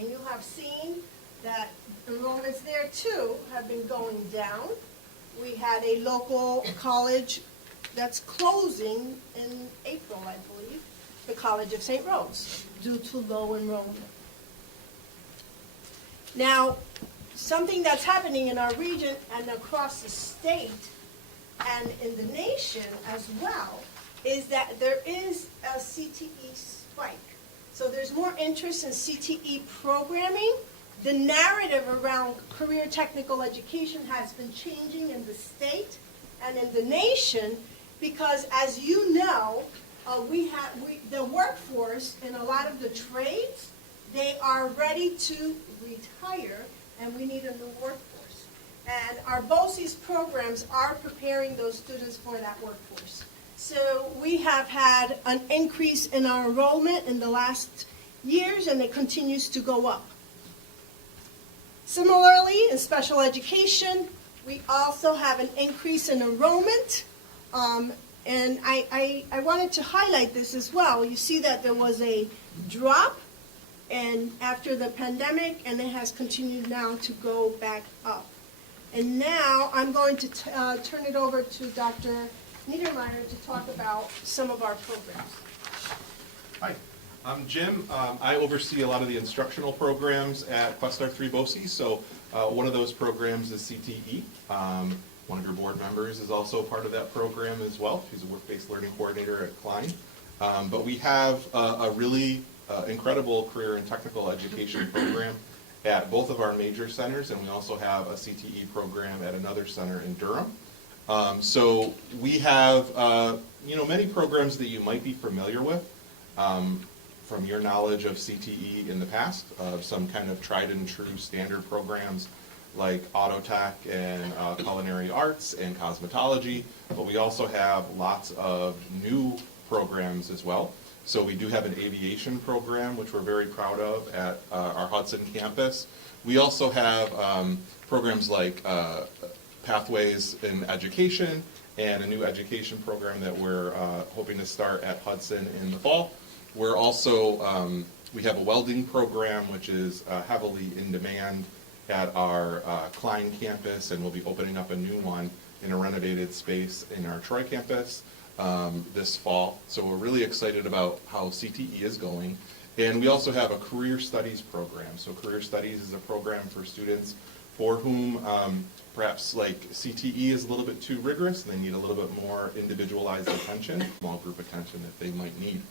And you have seen that enrollments there too have been going down. We had a local college that's closing in April, I believe, the College of St. Rose, due to low enrollment. Now, something that's happening in our region and across the state and in the nation as well is that there is a CTE spike. So there's more interest in CTE programming. The narrative around career technical education has been changing in the state and in the nation because, as you know, the workforce in a lot of the trades, they are ready to retire, and we need a new workforce. And our BOCES programs are preparing those students for that workforce. So we have had an increase in our enrollment in the last years, and it continues to go up. Similarly, in special education, we also have an increase in enrollment. And I wanted to highlight this as well. You see that there was a drop after the pandemic, and it has continued now to go back up. And now I'm going to turn it over to Dr. Niedermeyer to talk about some of our programs. Hi, I'm Jim. I oversee a lot of the instructional programs at Questar 3 BOCES. So one of those programs is CTE. One of your board members is also a part of that program as well. She's a work-based learning coordinator at Klein. But we have a really incredible career and technical education program at both of our major centers, and we also have a CTE program at another center in Durham. So we have many programs that you might be familiar with from your knowledge of CTE in the past, some kind of tried and true standard programs like auto tech and culinary arts and cosmetology, but we also have lots of new programs as well. So we do have an aviation program, which we're very proud of at our Hudson campus. We also have programs like Pathways in Education and a new education program that we're hoping to start at Hudson in the fall. We're also, we have a welding program, which is heavily in demand at our Klein campus, and we'll be opening up a new one in a renovated space in our Troy campus this fall. So we're really excited about how CTE is going. And we also have a career studies program. So career studies is a program for students for whom perhaps like CTE is a little bit too rigorous and they need a little bit more individualized attention, small group attention that they might need.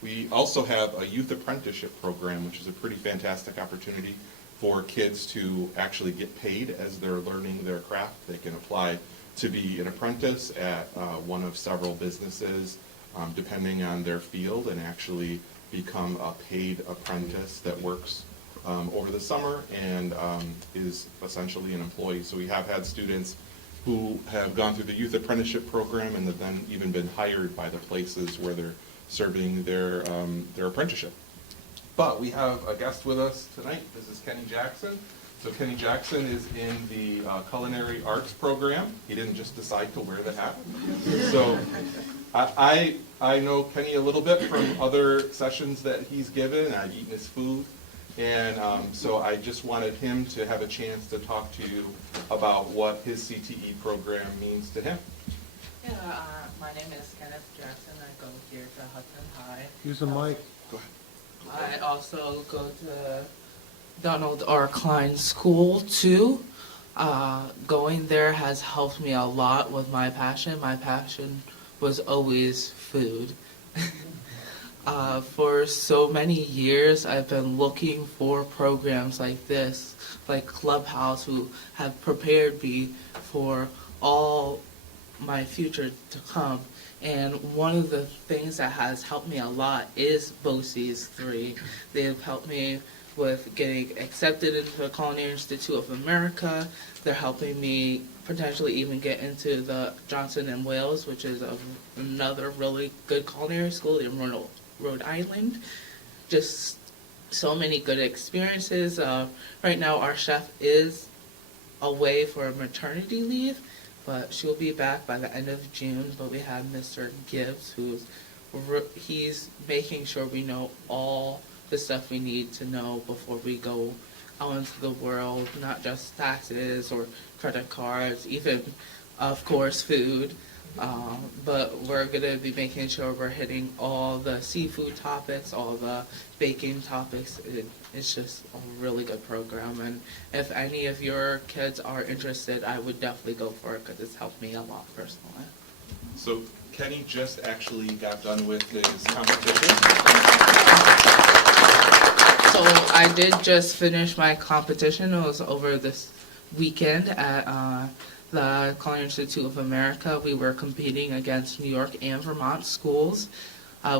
We also have a youth apprenticeship program, which is a pretty fantastic opportunity for kids to actually get paid as they're learning their craft. They can apply to be an apprentice at one of several businesses, depending on their field, and actually become a paid apprentice that works over the summer and is essentially an employee. So we have had students who have gone through the youth apprenticeship program and have then even been hired by the places where they're serving their apprenticeship. But we have a guest with us tonight. This is Kenny Jackson. So Kenny Jackson is in the culinary arts program. He didn't just decide to wear the hat. So I know Kenny a little bit from other sessions that he's given. I've eaten his food. And so I just wanted him to have a chance to talk to you about what his CTE program means to him. Yeah, my name is Kenneth Jackson. I go here to Hudson High. Use the mic. Go ahead. I also go to Donald R. Klein School too. Going there has helped me a lot with my passion. My passion was always food. For so many years, I've been looking for programs like this, like Clubhouse, who have prepared me for all my future to come. And one of the things that has helped me a lot is BOCES 3. They've helped me with getting accepted into the Culinary Institute of America. They're helping me potentially even get into the Johnson & Wales, which is another really good culinary school in Rhode Island. Just so many good experiences. Right now our chef is away for maternity leave, but she'll be back by the end of June. But we have Mr. Gibbs, he's making sure we know all the stuff we need to know before we go out into the world, not just taxes or credit cards, even, of course, food. But we're going to be making sure we're hitting all the seafood topics, all the baking topics. It's just a really good program. And if any of your kids are interested, I would definitely go for it because it's helped me a lot personally. So Kenny just actually got done with his competition. So I did just finish my competition. It was over this weekend at the Culinary Institute of America. We were competing against New York and Vermont schools.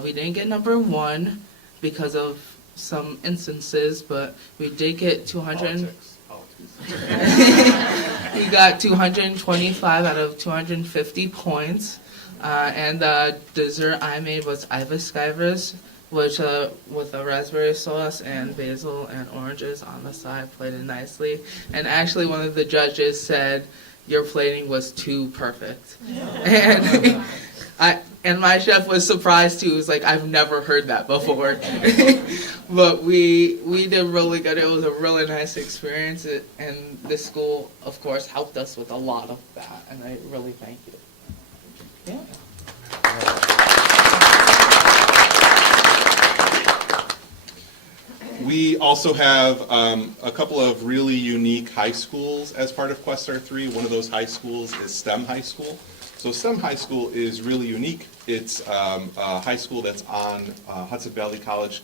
We didn't get number one because of some instances, but we did get 200. We got 225 out of 250 points. And the dessert I made was Eiweißskivers, which with a raspberry sauce and basil and oranges on the side, plated nicely. And actually one of the judges said, your plating was too perfect. And and my chef was surprised too. He was like, I've never heard that before. But we did really good. It was a really nice experience. And this school, of course, helped us with a lot of that. And I really thank you. Yeah. We also have a couple of really unique high schools as part of Questar 3. One of those high schools is STEM High School. So STEM High School is really unique. It's a high school that's on Hudson Valley College,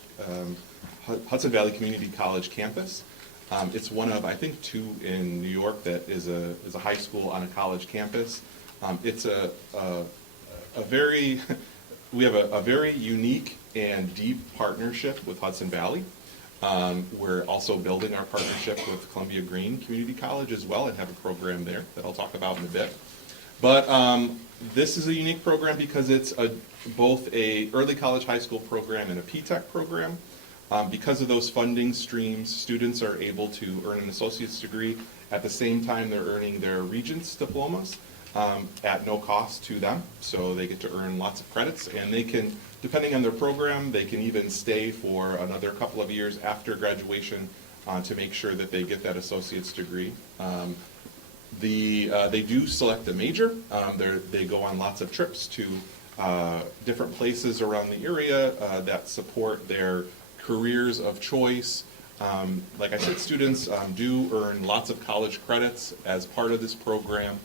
Hudson Valley Community College campus. It's one of, I think, two in New York that is a high school on a college campus. It's a very, we have a very unique and deep partnership with Hudson Valley. We're also building our partnership with Columbia Green Community College as well and have a program there that I'll talk about in a bit. But this is a unique program because it's both a early college high school program and a P-TECH program. Because of those funding streams, students are able to earn an associate's degree at the same time they're earning their Regents diplomas at no cost to them. So they get to earn lots of credits, and they can, depending on their program, they can even stay for another couple of years after graduation to make sure that they get that associate's degree. They do select a major. They go on lots of trips to different places around the area that support their careers of choice. Like I said, students do earn lots of college credits as part of this program.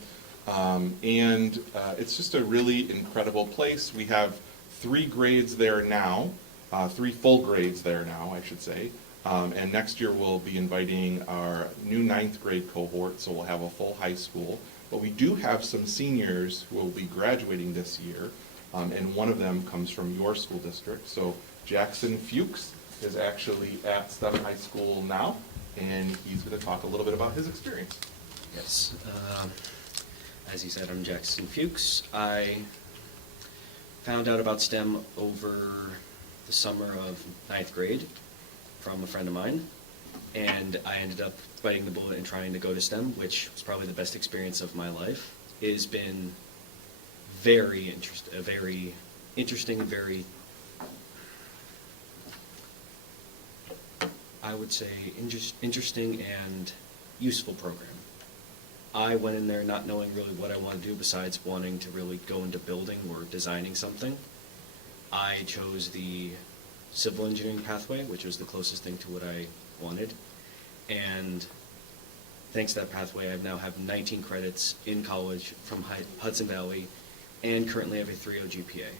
And it's just a really incredible place. We have 3 grades there now, 3 full grades there now, I should say. And next year we'll be inviting our new 9th grade cohort, so we'll have a full high school. But we do have some seniors who will be graduating this year, and one of them comes from your school district. So Jackson Fuchs is actually at STEM High School now, and he's going to talk a little bit about his experience. Yes. As you said, I'm Jackson Fuchs. I found out about STEM over the summer of 9th grade from a friend of mine, and I ended up biting the bullet and trying to go to STEM, which was probably the best experience of my life. It has been very interesting, very, I would say, interesting and useful program. I went in there not knowing really what I wanted to do besides wanting to really go into building or designing something. I chose the civil engineering pathway, which was the closest thing to what I wanted. And thanks to that pathway, I now have 19 credits in college from Hudson Valley, and currently have a 3.0 GPA.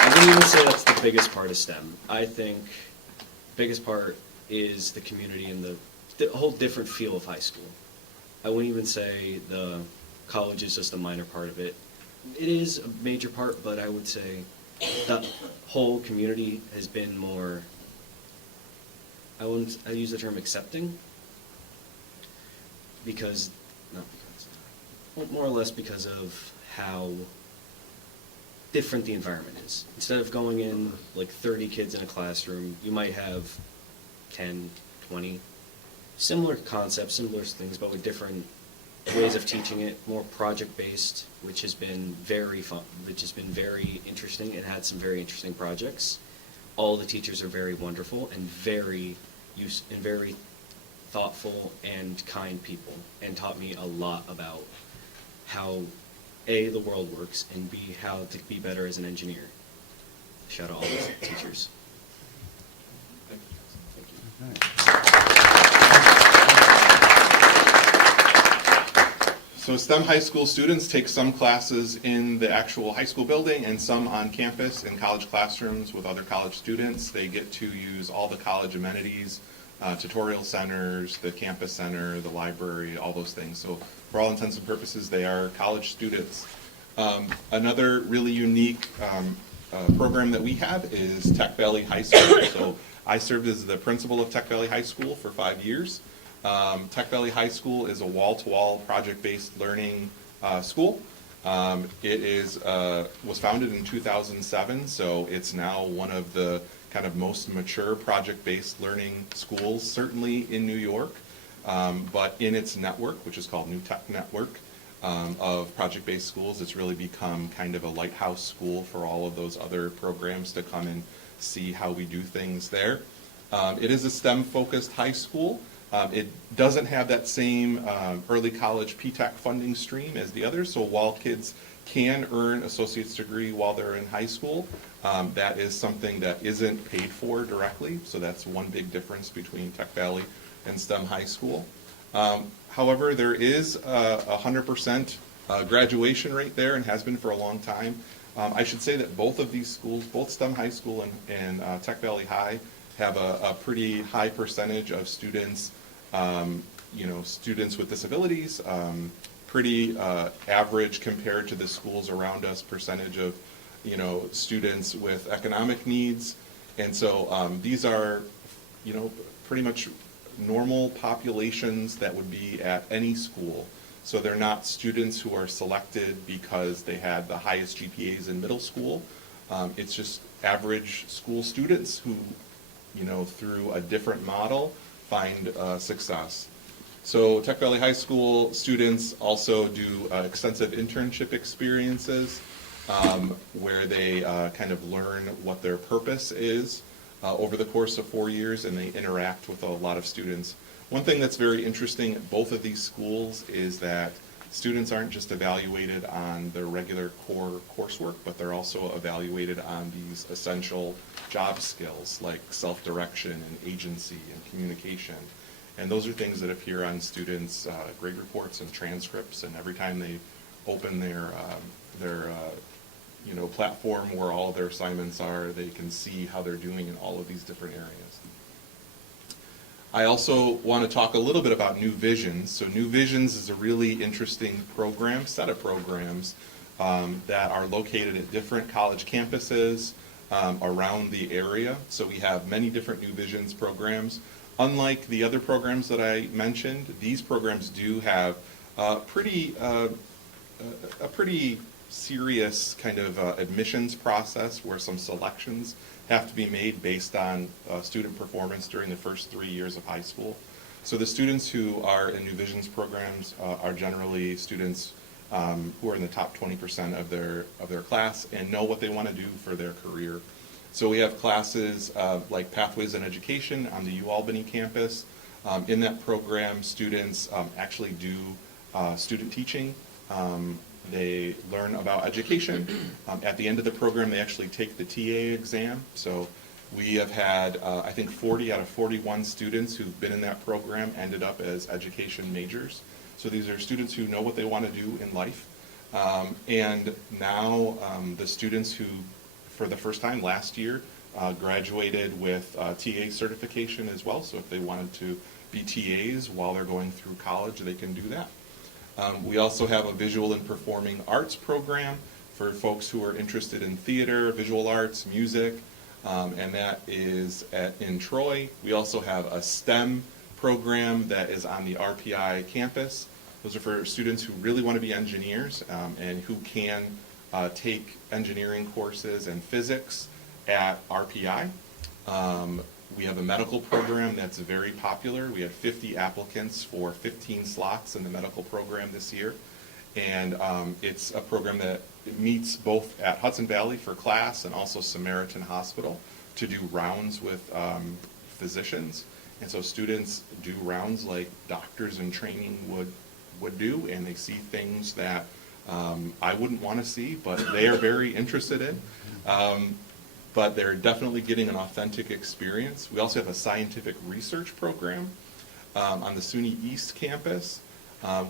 I wouldn't even say that's the biggest part of STEM. I think the biggest part is the community and the whole different feel of high school. I wouldn't even say the college is just a minor part of it. It is a major part, but I would say the whole community has been more, I use the term accepting, more or less because of how different the environment is. Instead of going in like 30 kids in a classroom, you might have 10, 20, similar concepts, similar things, but with different ways of teaching it, more project-based, which has been very fun, which has been very interesting and had some very interesting projects. All the teachers are very wonderful and very thoughtful and kind people, and taught me a lot about how A, the world works, and B, how to be better as an engineer. Shout out all those teachers. Thank you. So STEM high school students take some classes in the actual high school building and some on campus in college classrooms with other college students. They get to use all the college amenities, tutorial centers, the campus center, the library, all those things. So for all intents and purposes, they are college students. Another really unique program that we have is Tech Valley High School. So I served as the principal of Tech Valley High School for 5 years. Tech Valley High School is a wall-to-wall project-based learning school. It was founded in 2007, so it's now one of the kind of most mature project-based learning schools, certainly in New York. But in its network, which is called New Tech Network of project-based schools, it's really become kind of a lighthouse school for all of those other programs to come and see how we do things there. It is a STEM-focused high school. It doesn't have that same early college P-TECH funding stream as the others, so while kids can earn associate's degree while they're in high school, that is something that isn't paid for directly, so that's one big difference between Tech Valley and STEM high school. However, there is a 100% graduation rate there and has been for a long time. I should say that both of these schools, both STEM high school and Tech Valley High, have a pretty high percentage of students, students with disabilities, pretty average compared to the schools around us, percentage of, students with economic needs. And so these are, pretty much normal populations that would be at any school. So they're not students who are selected because they had the highest GPAs in middle school. It's just average school students who, through a different model, find success. So Tech Valley High School students also do extensive internship experiences where they kind of learn what their purpose is over the course of 4 years, and they interact with a lot of students. One thing that's very interesting at both of these schools is that students aren't just evaluated on their regular core coursework, but they're also evaluated on these essential job skills like self-direction and agency and communication. And those are things that appear on students' grade reports and transcripts, and every time they open their platform where all of their assignments are, they can see how they're doing in all of these different areas. I also want to talk a little bit about New Visions. So New Visions is a really interesting set of programs that are located at different college campuses around the area. So we have many different New Visions programs. Unlike the other programs that I mentioned, these programs do have a pretty serious kind of admissions process where some selections have to be made based on student performance during the first 3 years of high school. So the students who are in New Visions programs are generally students who are in the top 20% of their class and know what they want to do for their career. So we have classes like Pathways in Education on the UAlbany campus. In that program, students actually do student teaching. They learn about education. At the end of the program, they actually take the TA exam. So we have had, I think, 40 out of 41 students who've been in that program ended up as education majors. So these are students who know what they want to do in life. And now the students who, for the first time last year, graduated with TA certification as well. So if they wanted to be TAs while they're going through college, they can do that. We also have a visual and performing arts program for folks who are interested in theater, visual arts, music, and that is in Troy. We also have a STEM program that is on the RPI campus. Those are for students who really want to be engineers and who can take engineering courses and physics at RPI. We have a medical program that's very popular. We had 50 applicants for 15 slots in the medical program this year. And it's a program that meets both at Hudson Valley for class and also Samaritan Hospital to do rounds with physicians. And so students do rounds like doctors in training would do, and they see things that I wouldn't want to see, but they are very interested in. But they're definitely getting an authentic experience. We also have a scientific research program on the SUNY East campus.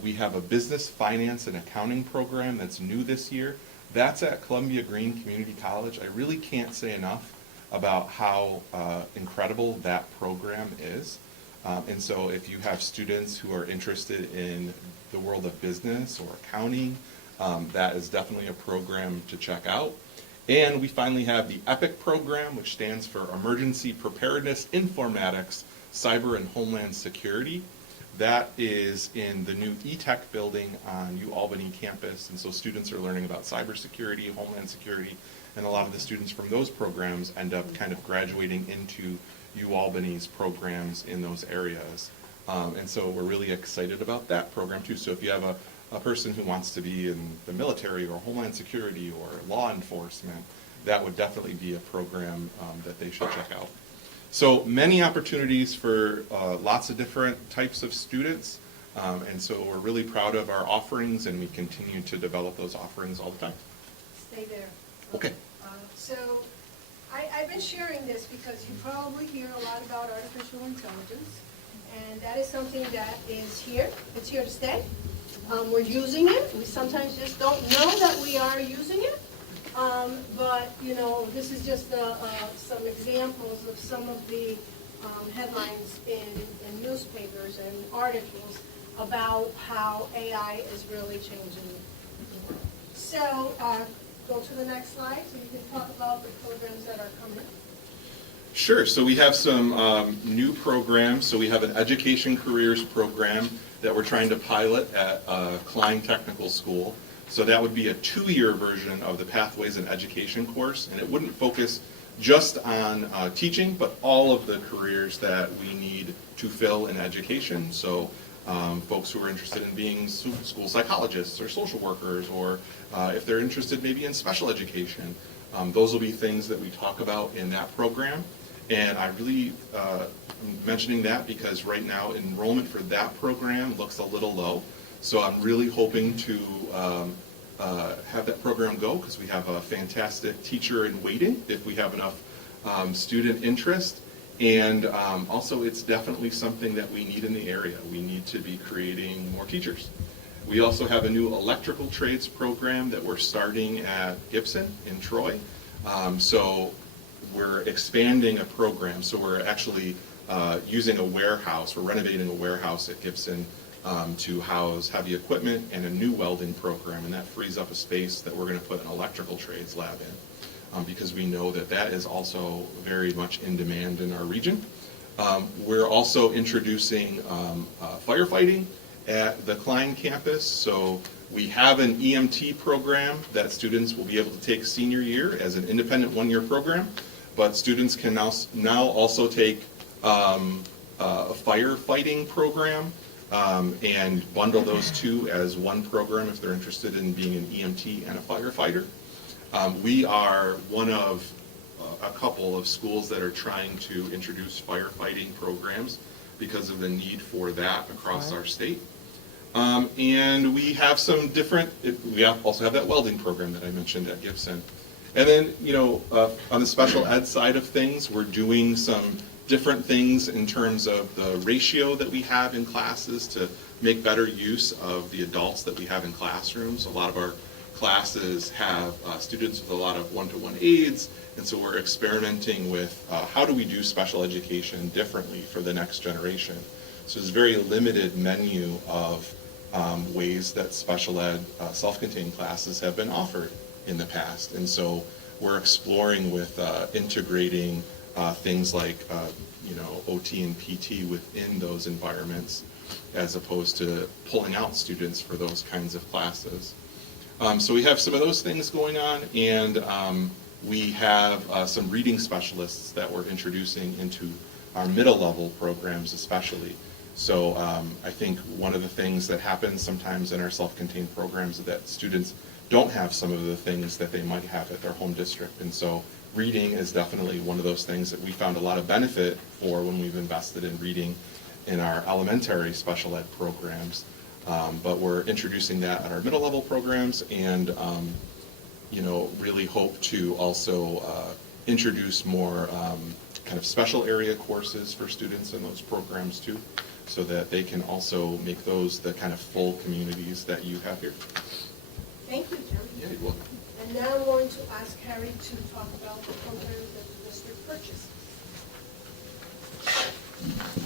We have a business, finance, and accounting program that's new this year. That's at Columbia Green Community College. I really can't say enough about how incredible that program is. And so if you have students who are interested in the world of business or accounting, that is definitely a program to check out. And we finally have the EPIC program, which stands for Emergency Preparedness Informatics, Cyber and Homeland Security. That is in the new eTech building on UAlbany campus, and so students are learning about cybersecurity, homeland security, and a lot of the students from those programs end up kind of graduating into UAlbany's programs in those areas. And so we're really excited about that program too. So if you have a person who wants to be in the military or homeland security or law enforcement, that would definitely be a program that they should check out. So many opportunities for lots of different types of students, and so we're really proud of our offerings, and we continue to develop those offerings all the time. Stay there. Okay. So I've been sharing this because you probably hear a lot about artificial intelligence, and that is something that is here. It's here to stay. We're using it. We sometimes just don't know that we are using it. But, you know, this is just some examples of some of the headlines in newspapers and articles about how AI is really changing the world. So go to the next slide so you can talk about the programs that are coming. Sure. So we have some new programs. So we have an education careers program that we're trying to pilot at Klein Technical School. So that would be a 2-year version of the Pathways in Education course, and it wouldn't focus just on teaching, but all of the careers that we need to fill in education. So folks who are interested in being school psychologists or social workers, or if they're interested maybe in special education, those will be things that we talk about in that program. And I really am mentioning that because right now enrollment for that program looks a little low. So I'm really hoping to have that program go because we have a fantastic teacher in waiting if we have enough student interest. And also it's definitely something that we need in the area. We need to be creating more teachers. We also have a new electrical trades program that we're starting at Gibson in Troy. So we're expanding a program. So we're actually using a warehouse. We're renovating a warehouse at Gibson to house heavy equipment and a new welding program, and that frees up a space that we're going to put an electrical trades lab in because we know that that is also very much in demand in our region. We're also introducing firefighting at the Klein campus. So we have an EMT program that students will be able to take senior year as an independent 1-year program, but students can now also take a firefighting program and bundle those two as one program if they're interested in being an EMT and a firefighter. We are one of a couple of schools that are trying to introduce firefighting programs because of the need for that across our state. And we have some different, we also have that welding program that I mentioned at Gibson. And then, you know, on the special ed side of things, we're doing some different things in terms of the ratio that we have in classes to make better use of the adults that we have in classrooms. A lot of our classes have students with a lot of one-to-one aides, and so we're experimenting with how do we do special education differently for the next generation. So there's a very limited menu of ways that special ed self-contained classes have been offered in the past. And so we're exploring with integrating things like you know, OT and PT within those environments as opposed to pulling out students for those kinds of classes. So we have some of those things going on, and we have some reading specialists that we're introducing into our middle level programs especially. So I think one of the things that happens sometimes in our self-contained programs is that students don't have some of the things that they might have at their home district. And so reading is definitely one of those things that we found a lot of benefit for when we've invested in reading in our elementary special ed programs. But we're introducing that at our middle level programs, and really hope to also introduce more kind of special area courses for students in those programs too, so that they can also make those the kind of full communities that you have here. Thank you, Jim. Yeah, you're welcome. And now I'm going to ask Harry to talk about the programs that the district purchased.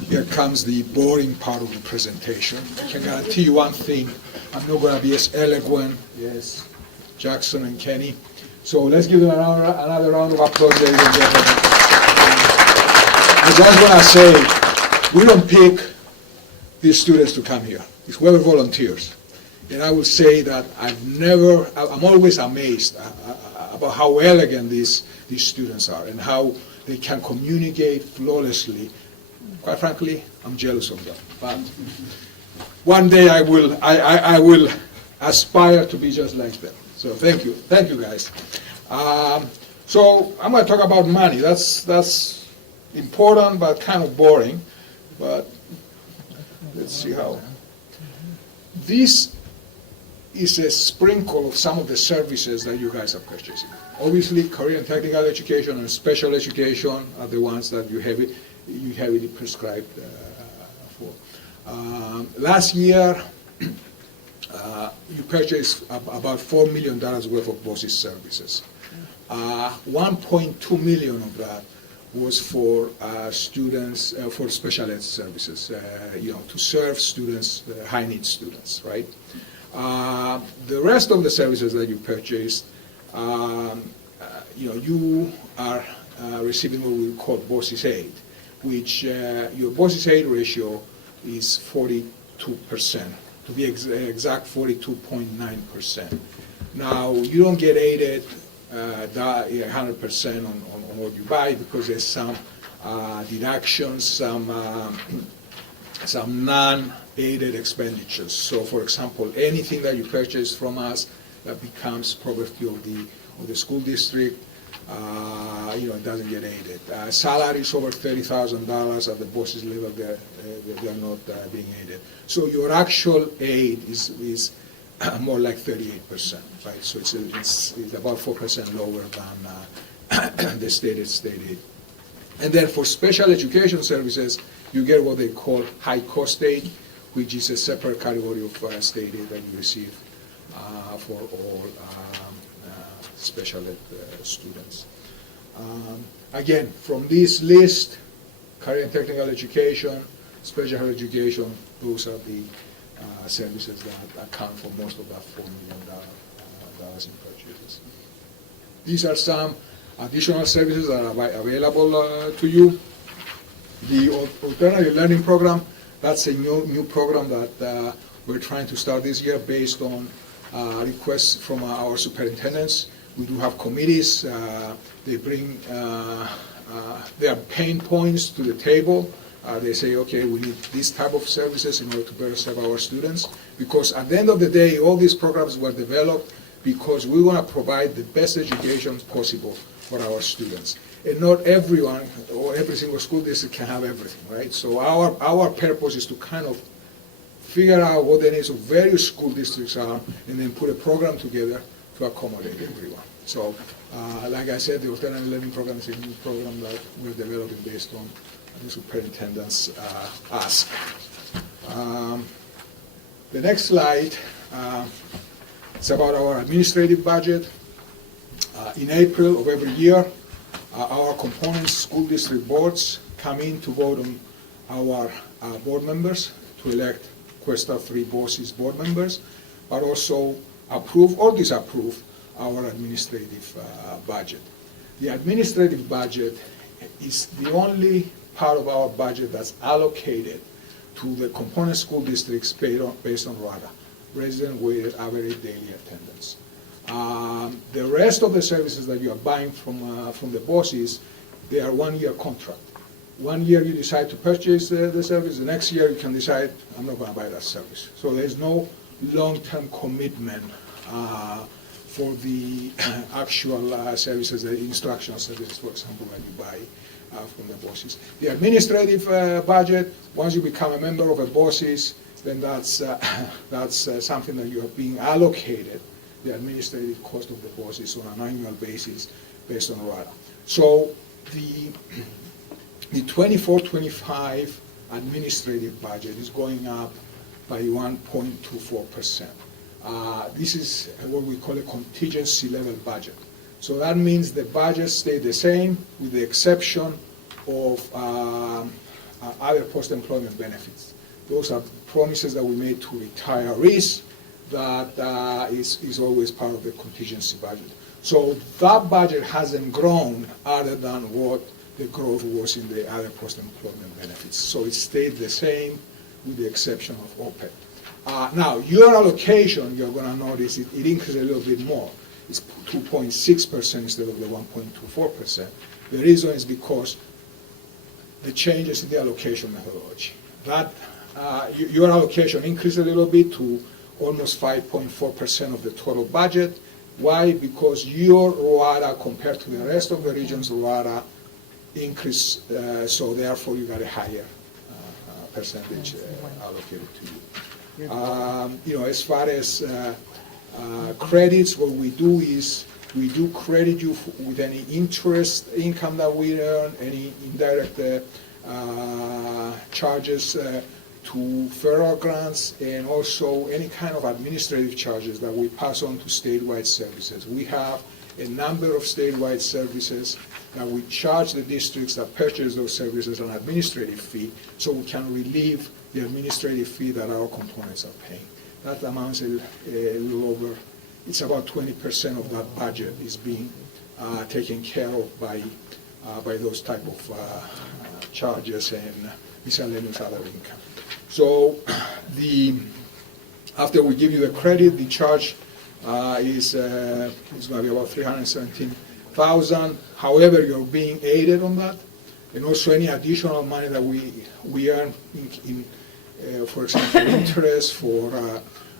Here comes the boring part of the presentation. I can guarantee you one thing, I'm not going to be as eloquent as Jackson and Kenny. So let's give them another round of applause, ladies and gentlemen. I just want to say, we don't pick these students to come here. It's whoever volunteers. And I will say that I'm always amazed about how elegant these students are and how they can communicate flawlessly. Quite frankly, I'm jealous of them. But one day I will aspire to be just like them. So thank you guys. So I'm going to talk about money. That's important but kind of boring. But let's see how. This is a sprinkle of some of the services that you guys are purchasing. Obviously, career and technical education and special education are the ones that you heavily prescribed for. Last year, you purchased about $4 million worth of BOCES services. 1.2 million of that was for students, for special ed services, to serve students, high need students, right? The rest of the services that you purchased, you are receiving what we call BOCES aid, which your BOCES aid ratio is 42%, to be exact 42.9%. Now, you don't get aided 100% on what you buy because there's some deductions, some non-aided expenditures. So, for example, anything that you purchase from us that becomes property of the school district, it doesn't get aided. Salaries over $30,000 at the BOCES level, they're not being aided. So your actual aid is more like 38%, right? So it's about 4% lower than the stated state aid. And then for special education services, you get what they call high cost aid, which is a separate category of state aid that you receive for all special ed students. Again, from this list, career and technical education, special education, those are the services that account for most of that $4 million in purchases. These are some additional services that are available to you. The alternative learning program, that's a new program that we're trying to start this year based on requests from our superintendents. We do have committees. They bring their pain points to the table. They say, okay, we need this type of services in order to better serve our students. Because at the end of the day, all these programs were developed because we want to provide the best education possible for our students. And not everyone or every single school district can have everything, right? So our purpose is to kind of figure out what the needs of various school districts are and then put a program together to accommodate everyone. So, like I said, the alternative learning program is a new program that we're developing based on the superintendent's ask. The next slide is about our administrative budget. In April of every year, our component school district boards come in to vote on our board members, to elect Questar 3 BOCES board members, but also approve or disapprove our administrative budget. The administrative budget is the only part of our budget that's allocated to the component school districts based on RADA, resident weighted average daily attendance. The rest of the services that you are buying from the BOCES, they are one-year contract. 1 year you decide to purchase the service, the next year you can decide, I'm not going to buy that service. So there's no long-term commitment for the actual services, the instructional services, for example, that you buy from the BOCES. The administrative budget, once you become a member of a BOCES, then that's something that you are being allocated, the administrative cost of the BOCES on an annual basis based on RADA. So the 24-25 administrative budget is going up by 1.24%. This is what we call a contingency level budget. So that means the budget stayed the same with the exception of other post-employment benefits. Those are promises that we made to retirees that is always part of the contingency budget. So that budget hasn't grown other than what the growth was in the other post-employment benefits. So it stayed the same with the exception of OPEB. Now, your allocation, you're going to notice it increased a little bit more. It's 2.6% instead of the 1.24%. The reason is because the changes in the allocation methodology. That your allocation increased a little bit to almost 5.4% of the total budget. Why? Because your ROADA compared to the rest of the region's ROADA increased, so therefore you got a higher percentage allocated to you. As far as credits, what we do is we do credit you with any interest income that we earn, any indirect charges to federal grants, and also any kind of administrative charges that we pass on to statewide services. We have a number of statewide services that we charge the districts that purchase those services an administrative fee, so we can relieve the administrative fee that our components are paying. That amounts a little over, it's about 20% of that budget is being taken care of by those type of charges and miscellaneous other income. So after we give you the credit, the charge is going to be about $317,000. However, you're being aided on that, and also any additional money that we earn in for example, interest for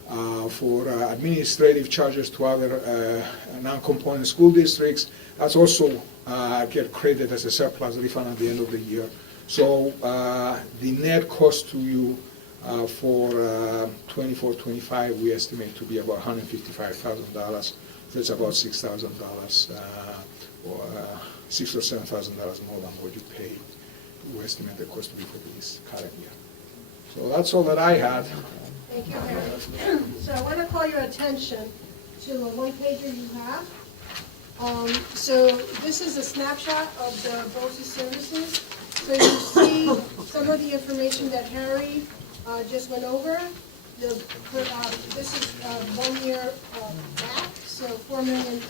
administrative charges to other non-component school districts. That's also get credited as a surplus refund at the end of the year. So the net cost to you for 24-25 we estimate to be about $155,000. So it's about $6,000 or $6,000 or $7,000 more than what you paid. We estimate the cost to be for this current year. So that's all that I had. Thank you, Harry. So I want to call your attention to a one-pager you have. So this is a snapshot of the BOCES services. So you see some of the information that Harry just went over. This is 1 year back, so $4 million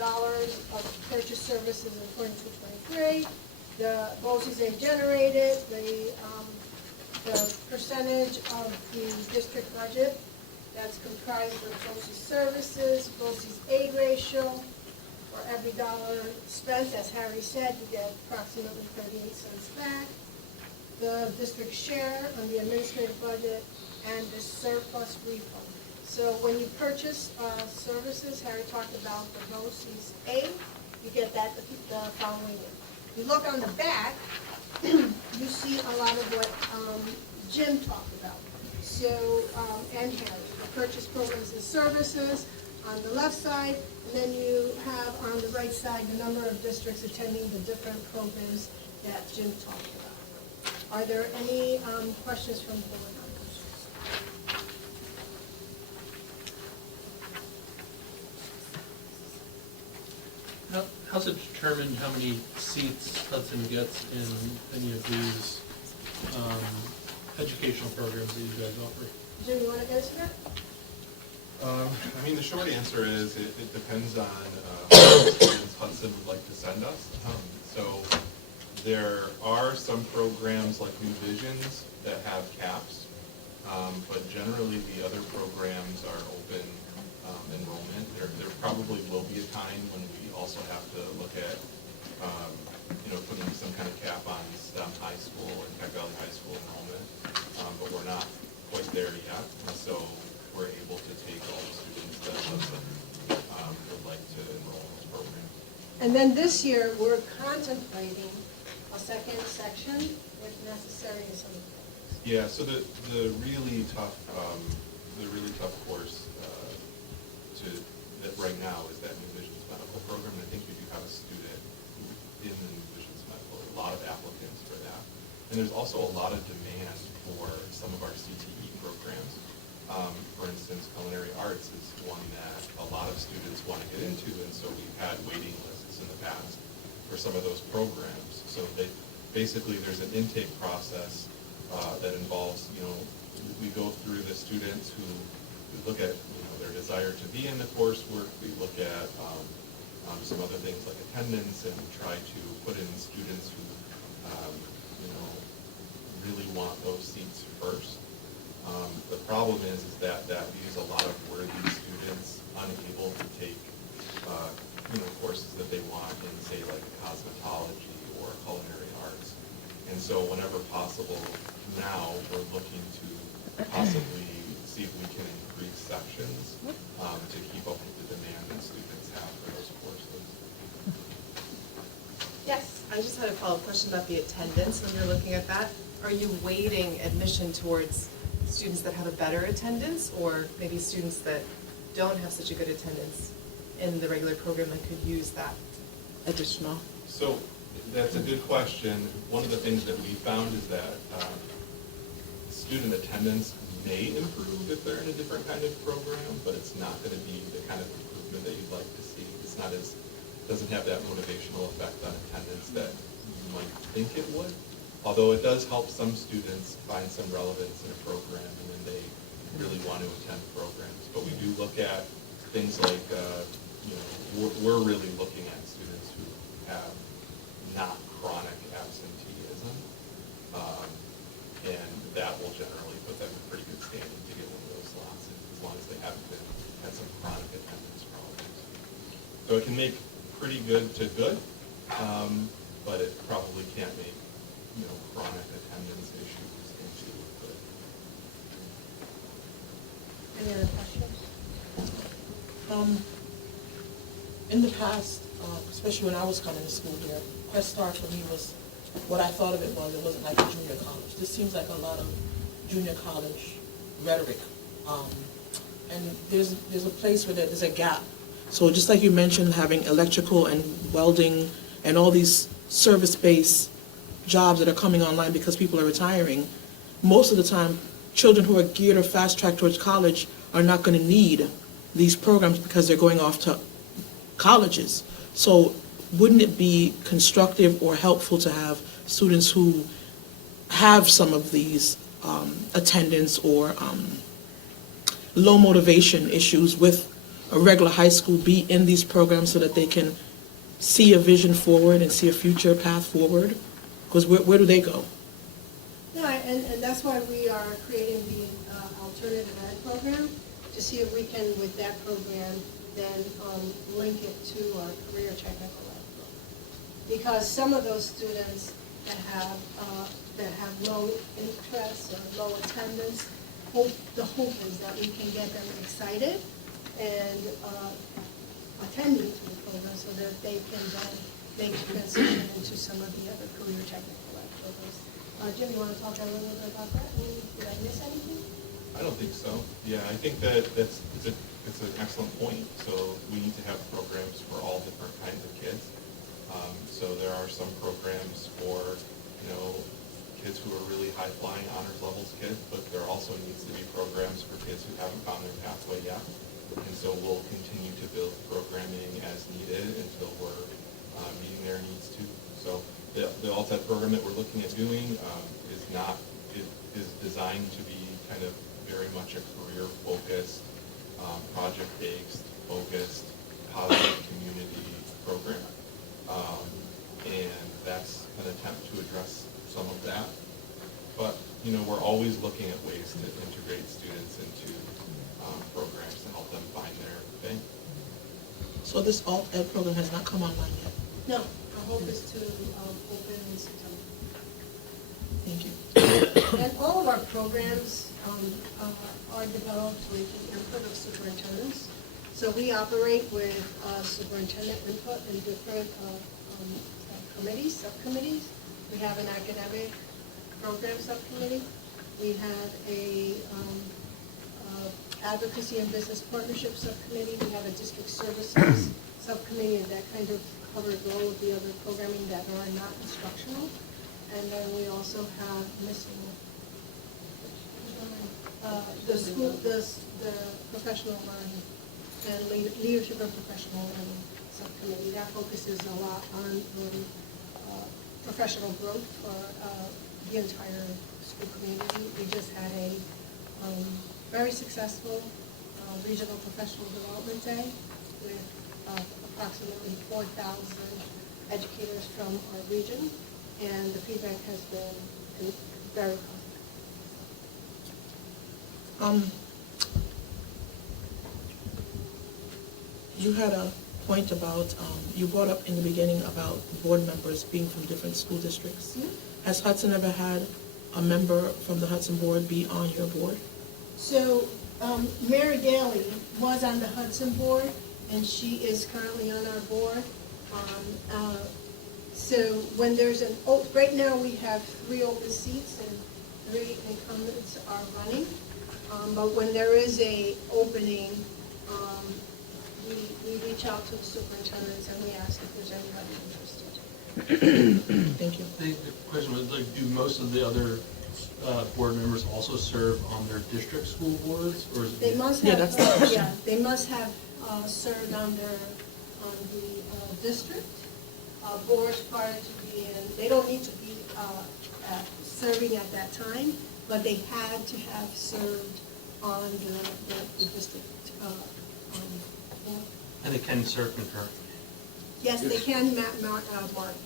of purchase services in 22-23. The BOCES they generated, the percentage of the district budget that's comprised of BOCES services, BOCES aid ratio. For every dollar spent, as Harry said, you get approximately 38 cents back. The district share on the administrative budget and the surplus refund. So when you purchase services, Harry talked about the BOCES aid, you get that the following year. You look on the back, you see a lot of what Jim talked about. So, and Harry, the purchase programs and services on the left side, and then you have on the right side the number of districts attending the different programs that Jim talked about. Are there any questions from the board on this? How's it determined how many seats Hudson gets in any of these educational programs that you guys offer? Jim, you want to answer that? I mean, the short answer is it depends on what students Hudson would like to send us. So there are some programs like New Visions that have caps, but generally the other programs are open enrollment. There probably will be a time when we also have to look at, putting some kind of cap on STEM high school and Tech Valley High School enrollment, but we're not quite there yet. And so we're able to take all the students that Hudson would like to enroll in this program. And then this year, we're contemplating a second section if necessary in some of the programs. Yeah, so the really tough course that right now is that New Visions Medical program. And I think you do have a student in the New Visions Medical, a lot of applicants for that. And there's also a lot of demand for some of our CTE programs. For instance, culinary arts is one that a lot of students want to get into, and so we've had waiting lists in the past for some of those programs. So basically there's an intake process that involves, we go through the students who we look at, their desire to be in the coursework. We look at some other things like attendance and try to put in students who, really want those seats first. The problem is that leaves a lot of worthy students unable to take, courses that they want in, say, like cosmetology or culinary arts. And so whenever possible now, we're looking to possibly see if we can increase sections to keep up with the demand that students have for those courses. Yes? I just had a follow-up question about the attendance when you're looking at that. Are you weighting admission towards students that have a better attendance, or maybe students that don't have such a good attendance in the regular program that could use that additional? So that's a good question. One of the things that we found is that student attendance may improve if they're in a different kind of program, but it's not going to be the kind of improvement that you'd like to see. It's not doesn't have that motivational effect on attendance that you might think it would. Although it does help some students find some relevance in a program, and then they really want to attend programs. But we do look at things like, we're really looking at students who have not chronic absenteeism, and that will generally put them in pretty good standing to get one of those slots, as long as they haven't had some chronic attendance problems. So it can make pretty good to good, but it probably can't make chronic attendance issues into good. Any other questions? In the past, especially when I was coming to school here, Quest Star for me was, what I thought of it wasn't like a junior college. This seems like a lot of junior college rhetoric. And there's a place where there's a gap. So just like you mentioned, having electrical and welding and all these service-based jobs that are coming online because people are retiring, most of the time, children who are geared or fast-tracked towards college are not going to need these programs because they're going off to colleges. So wouldn't it be constructive or helpful to have students who have some of these attendance or low motivation issues with a regular high school be in these programs so that they can see a vision forward and see a future path forward? Because where do they go? Yeah, and that's why we are creating the alternative ed program, to see if we can, with that program, then link it to our career technical ed program. Because some of those students that have low interest or low attendance, the hope is that we can get them excited and attending to the program so that they can then make a transition into some of the other career technical ed programs. Jim, you want to talk a little bit about that? Did I miss anything? I don't think so. Yeah, I think that it's an excellent point. So we need to have programs for all different kinds of kids. So there are some programs for, kids who are really high-flying honors levels kids, but there also needs to be programs for kids who haven't found their pathway yet. And so we'll continue to build programming as needed until we're meeting their needs too. So the alt-ed program that we're looking at doing is designed to be kind of very much a career-focused, project-based, focused, positive community program. And that's an attempt to address some of that. But, we're always looking at ways to integrate students into programs to help them find their thing. So this alt ed program has not come online yet? No, our hope is to open in September. Thank you. And all of our programs are developed with the input of superintendents. So we operate with superintendent input in different committees, subcommittees. We have an academic program subcommittee. We have a advocacy and business partnership subcommittee. We have a district services subcommittee, and that kind of covers all of the other programming that are not instructional. And then we also have missing the professional learning and leadership and professional learning subcommittee. That focuses a lot on professional growth for the entire school community. We just had a very successful regional professional development day with approximately 4,000 educators from our region, and the feedback has been very positive. You had a point about, you brought up in the beginning about board members being from different school districts. Mhm. Has Hudson ever had a member from the Hudson board be on your board? So Mary Daly was on the Hudson board, and she is currently on our board. So when there's right now we have 3 open seats and 3 incumbents are running. But when there is a opening, we reach out to the superintendents and we ask if there's anybody interested. Thank you. The question was, like, do most of the other board members also serve on their district school boards, or is it? They must Yeah, have, that's the question. they must have served on the district boards prior to being, they don't need to be serving at that time, but they had to have served on the district board. And they can serve concurrently. Yes, they can, Mark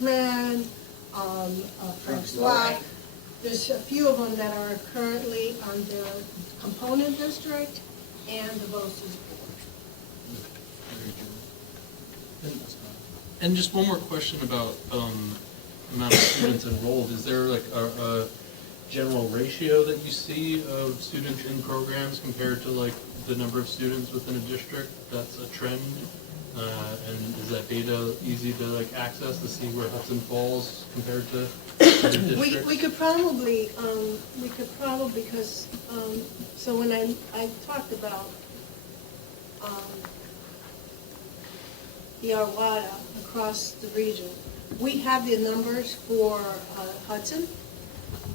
Mann, Francois. There's a few of them that are currently on the component district and the BOCES board. And just one more question about amount of students enrolled. Is there like a general ratio that you see of students in programs compared to like the number of students within a district? That's a trend? And is that data easy to like access to see where Hudson falls compared to other districts? We could probably, because, so when I talked about the Arvada across the region, we have the numbers for Hudson,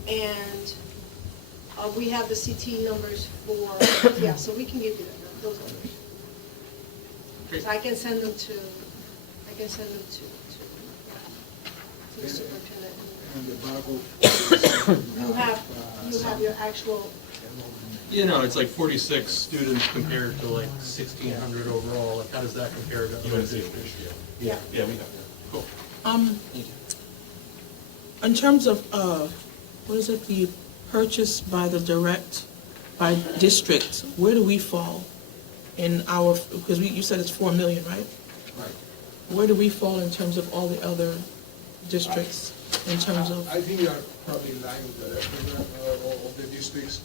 and we have the CT numbers for, yeah, so we can give you those numbers. Great. So I can send them to the superintendent. And the back You have your actual, You know, it's like 46 students compared to like 1,600 overall. Like, how does that compare to You other want to see a districts? ratio? yeah. Yeah, we have that. Cool. In terms of, what is it, the purchase by district, where do we fall in our, because you said it's 4 million, right? Right. Where do we fall in terms of all the other districts, in terms of? I think you are probably in line with the rest of the districts.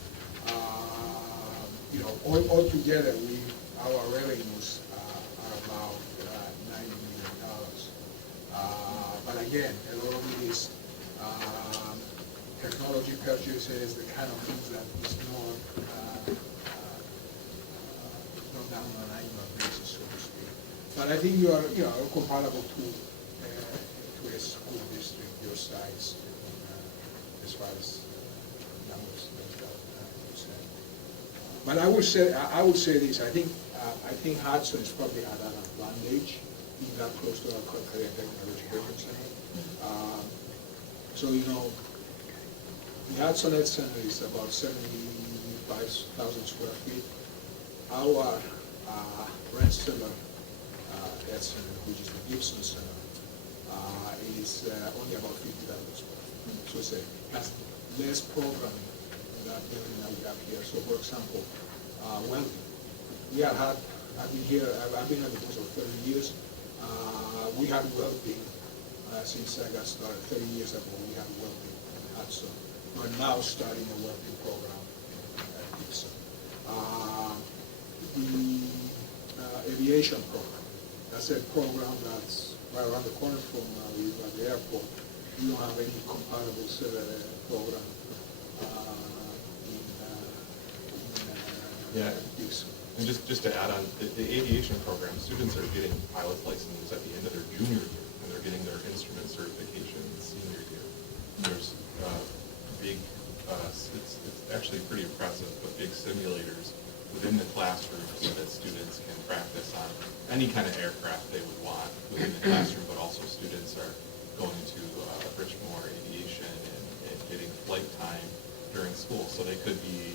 All together, our revenues are about $90 million. But again, a lot of it is technology purchases, the kind of things that is not done on an annual basis, so to speak. But I think you are comparable to a school district your size as far as numbers that you said. But I would say this. I think Hudson is probably at an advantage being that close to our career technology education center. So the Hudson Ed Center is about 75,000 square feet. Our Rensselaer Ed Center, which is the Gibson Center, is only about 50,000 square feet. So it has less programming in that building that we have here. So for example, welding I've been here, I've been at the post for 30 years. We had welding since I got started 30 years ago. We had welding in Hudson. We're now starting a welding program at Hudson. The aviation program, that's a program that's right around the corner from the airport. We don't have any comparable program Yeah. Hudson. And just to add on, the aviation program, students are getting pilot's licenses at the end of their junior year, and they're getting their instrument certification in senior year. There's big, it's actually pretty impressive, but big simulators within the classroom so that students can practice on any kind of aircraft they would want within the classroom, but also students are going to Richmore Aviation and getting flight time during school. So they could be,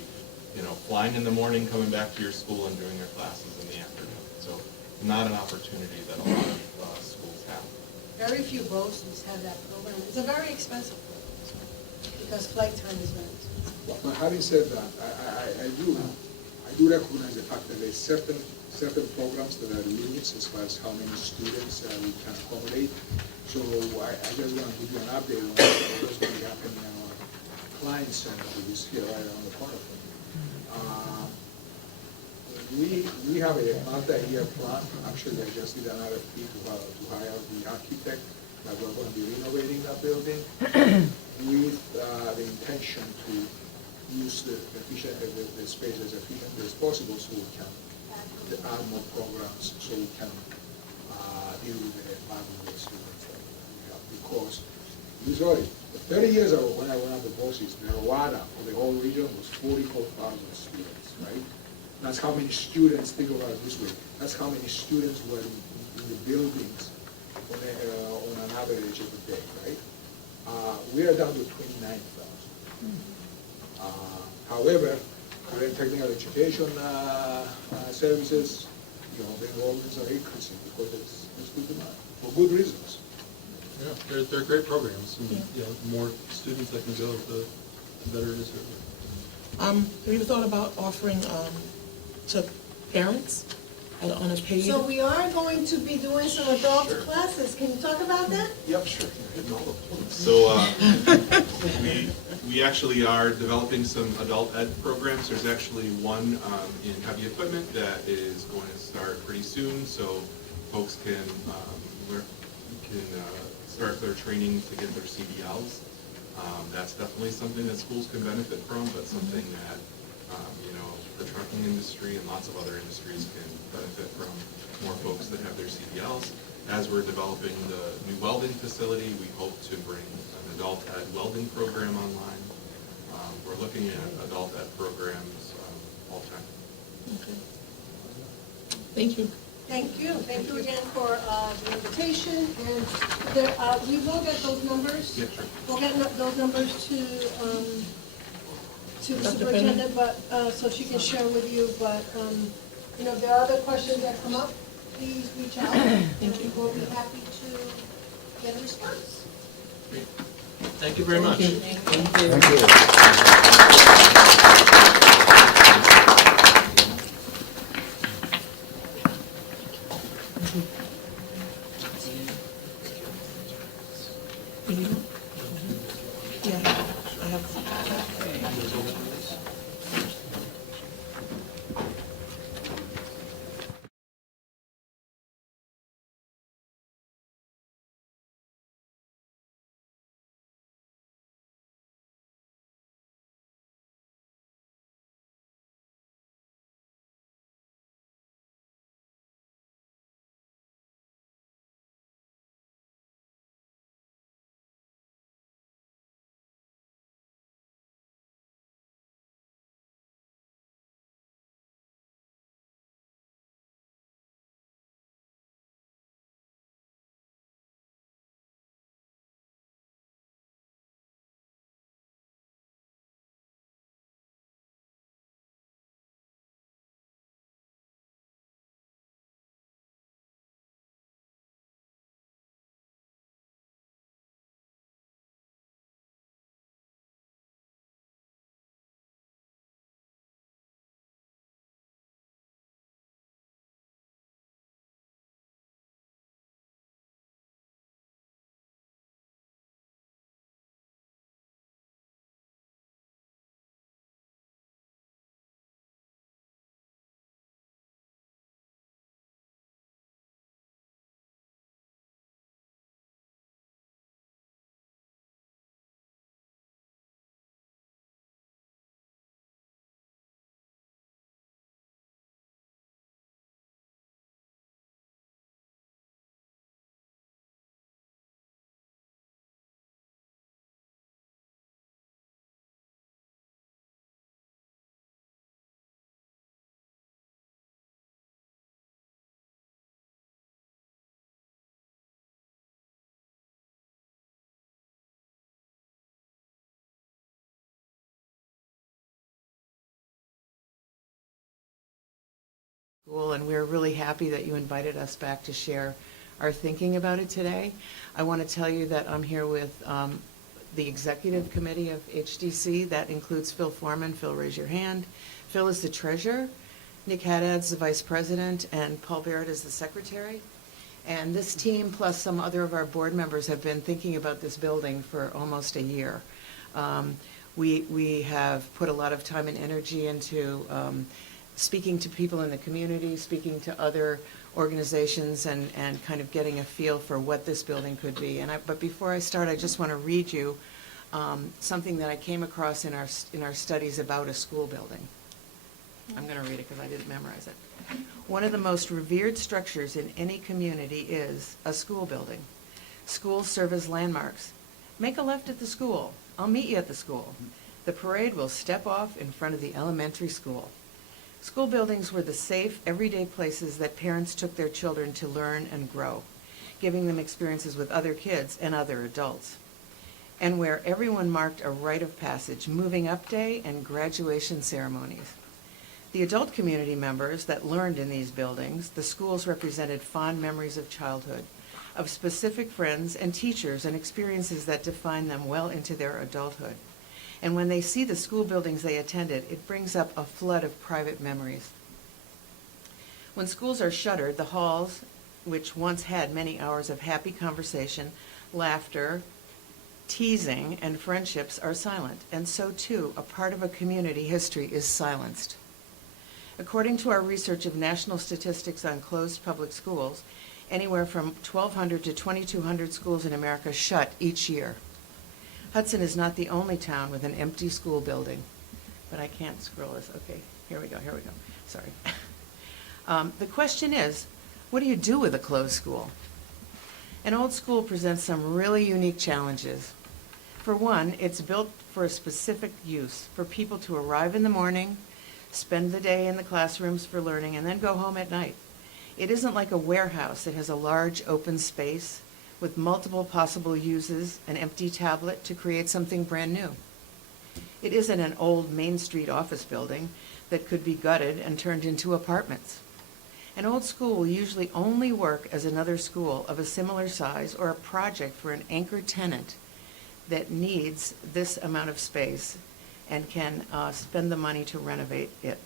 flying in the morning, coming back to your school and doing their classes in the afternoon. So not an opportunity that a lot of schools have. Very few BOCES have that program. It's a very expensive program, because flight time is very expensive. But having said that, I do recognize the fact that there's certain programs that are limits as far as how many students we can accommodate. So I just want to give you an update on what's going to be happening in our client center, which is here right around the corner from me. We have a multi-year plan. Actually, I just did an RFP to hire the architect that we're going to be renovating that building with the intention to use the space as efficiently as possible so we can add more programs so we can deal with the environment of students that we have. Because usually, 30 years ago when I went up the BOCES, the RWADA for the whole region was 44,000 students, right? That's how many students, think about it this way, that's how many students were in the buildings on an average of a day, right? We are down to 29,000. However, current technical education services, the enrollments are increasing because it's good demand, for good reasons. Yeah, they're great programs, and the more students that can go, the better it is. Have you thought about offering to parents on a paid? So we are going to be doing some adult classes. Can you talk about that? Yep, sure. You're hitting all the points. So we actually are developing some adult ed programs. There's actually one in heavy equipment that is going to start pretty soon, so folks can start their training to get their CDLs. That's definitely something that schools can benefit from, but something that the trucking industry and lots of other industries can benefit from more folks that have their CDLs. As we're developing the new welding facility, we hope to bring an adult ed welding program online. We're looking at adult ed programs all the time. Okay. Thank you. Thank you. Thank you again for the invitation. And we will get those numbers. Yeah, sure. We'll get those numbers to the Dr. superintendent, but so she can share with you. But if there are other questions that come up, please reach out. Thank you. We'll be happy to get a response. Thank you very much. Yeah, I have. School, and we're really happy that you invited us back to share our thinking about it today. I want to tell you that I'm here with the executive committee of HDC. That includes Phil Foreman. Phil, raise your hand. Phil is the treasurer, Nick Haddad's the vice president, and Paul Barrett is the secretary. And this team, plus some other of our board members, have been thinking about this building for almost a year. We have put a lot of time and energy into speaking to people in the community, speaking to other organizations, and kind of getting a feel for what this building could be. But before I start, I just want to read you something that I came across in our studies about a school building. I'm going to read it because I didn't memorize it. One of the most revered structures in any community is a school building. Schools serve as landmarks. Make a left at the school. I'll meet you at the school. The parade will step off in front of the elementary school. School buildings were the safe, everyday places that parents took their children to learn and grow, giving them experiences with other kids and other adults, and where everyone marked a rite of passage, moving up day and graduation ceremonies. The adult community members that learned in these buildings, the schools represented fond memories of childhood, of specific friends and teachers and experiences that define them well into their adulthood. And when they see the school buildings they attended, it brings up a flood of private memories. When schools are shuttered, the halls, which once had many hours of happy conversation, laughter, teasing, and friendships, are silent. And so, too, a part of a community history is silenced. According to our research of national statistics on closed public schools, anywhere from 1,200 to 2,200 schools in America shut each year. Hudson is not the only town with an empty school building, but I can't scroll this. Okay, here we go. Sorry. The question is, what do you do with a closed school? An old school presents some really unique challenges. For one, it's built for a specific use, for people to arrive in the morning, spend the day in the classrooms for learning, and then go home at night. It isn't like a warehouse that has a large open space with multiple possible uses, an empty tablet to create something brand new. It isn't an old Main Street office building that could be gutted and turned into apartments. An old school will usually only work as another school of a similar size or a project for an anchor tenant that needs this amount of space and can spend the money to renovate it.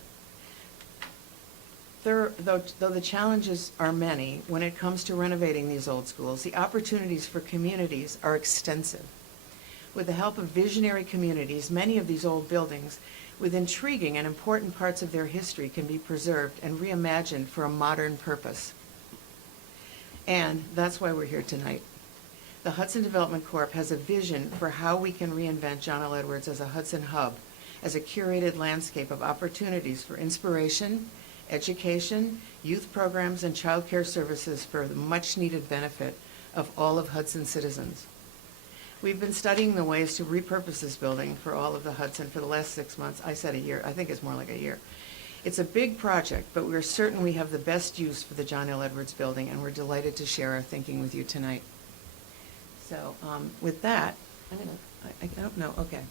Though the challenges are many, when it comes to renovating these old schools, the opportunities for communities are extensive. With the help of visionary communities, many of these old buildings with intriguing and important parts of their history can be preserved and reimagined for a modern purpose. And that's why we're here tonight. The Hudson Development Corp has a vision for how we can reinvent John L. Edwards as a Hudson hub, as a curated landscape of opportunities for inspiration, education, youth programs, and child care services for the much-needed benefit of all of Hudson's citizens. We've been studying the ways to repurpose this building for all of the Hudson for the last 6 months. I said a year. I think it's more like a year. It's a big project, but we're certain we have the best use for the John L. Edwards building, and we're delighted to share our thinking with you tonight. So with that, I don't know, okay.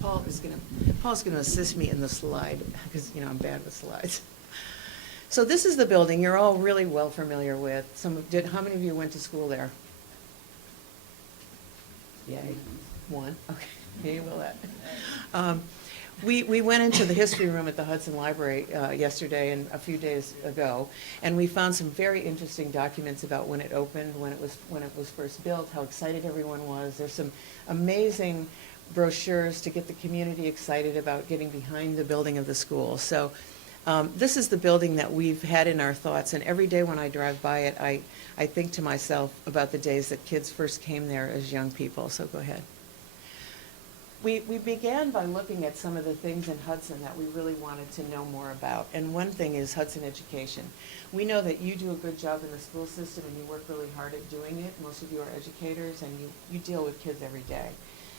Paul's gonna assist me in the slide, because, I'm bad with slides. So this is the building you're all really well familiar with. How many of you went to school there? Yay, one, okay, yay, will that. We went into the history room at the Hudson Library yesterday and a few days ago, and we found some very interesting documents about when it opened, when it was first built, how excited everyone was. There's some amazing brochures to get the community excited about getting behind the building of the school. So this is the building that we've had in our thoughts, and every day when I drive by it, I think to myself about the days that kids first came there as young people. So go ahead. We began by looking at some of the things in Hudson that we really wanted to know more about, and one thing is Hudson education. We know that you do a good job in the school system and you work really hard at doing it. Most of you are educators and you deal with kids every day.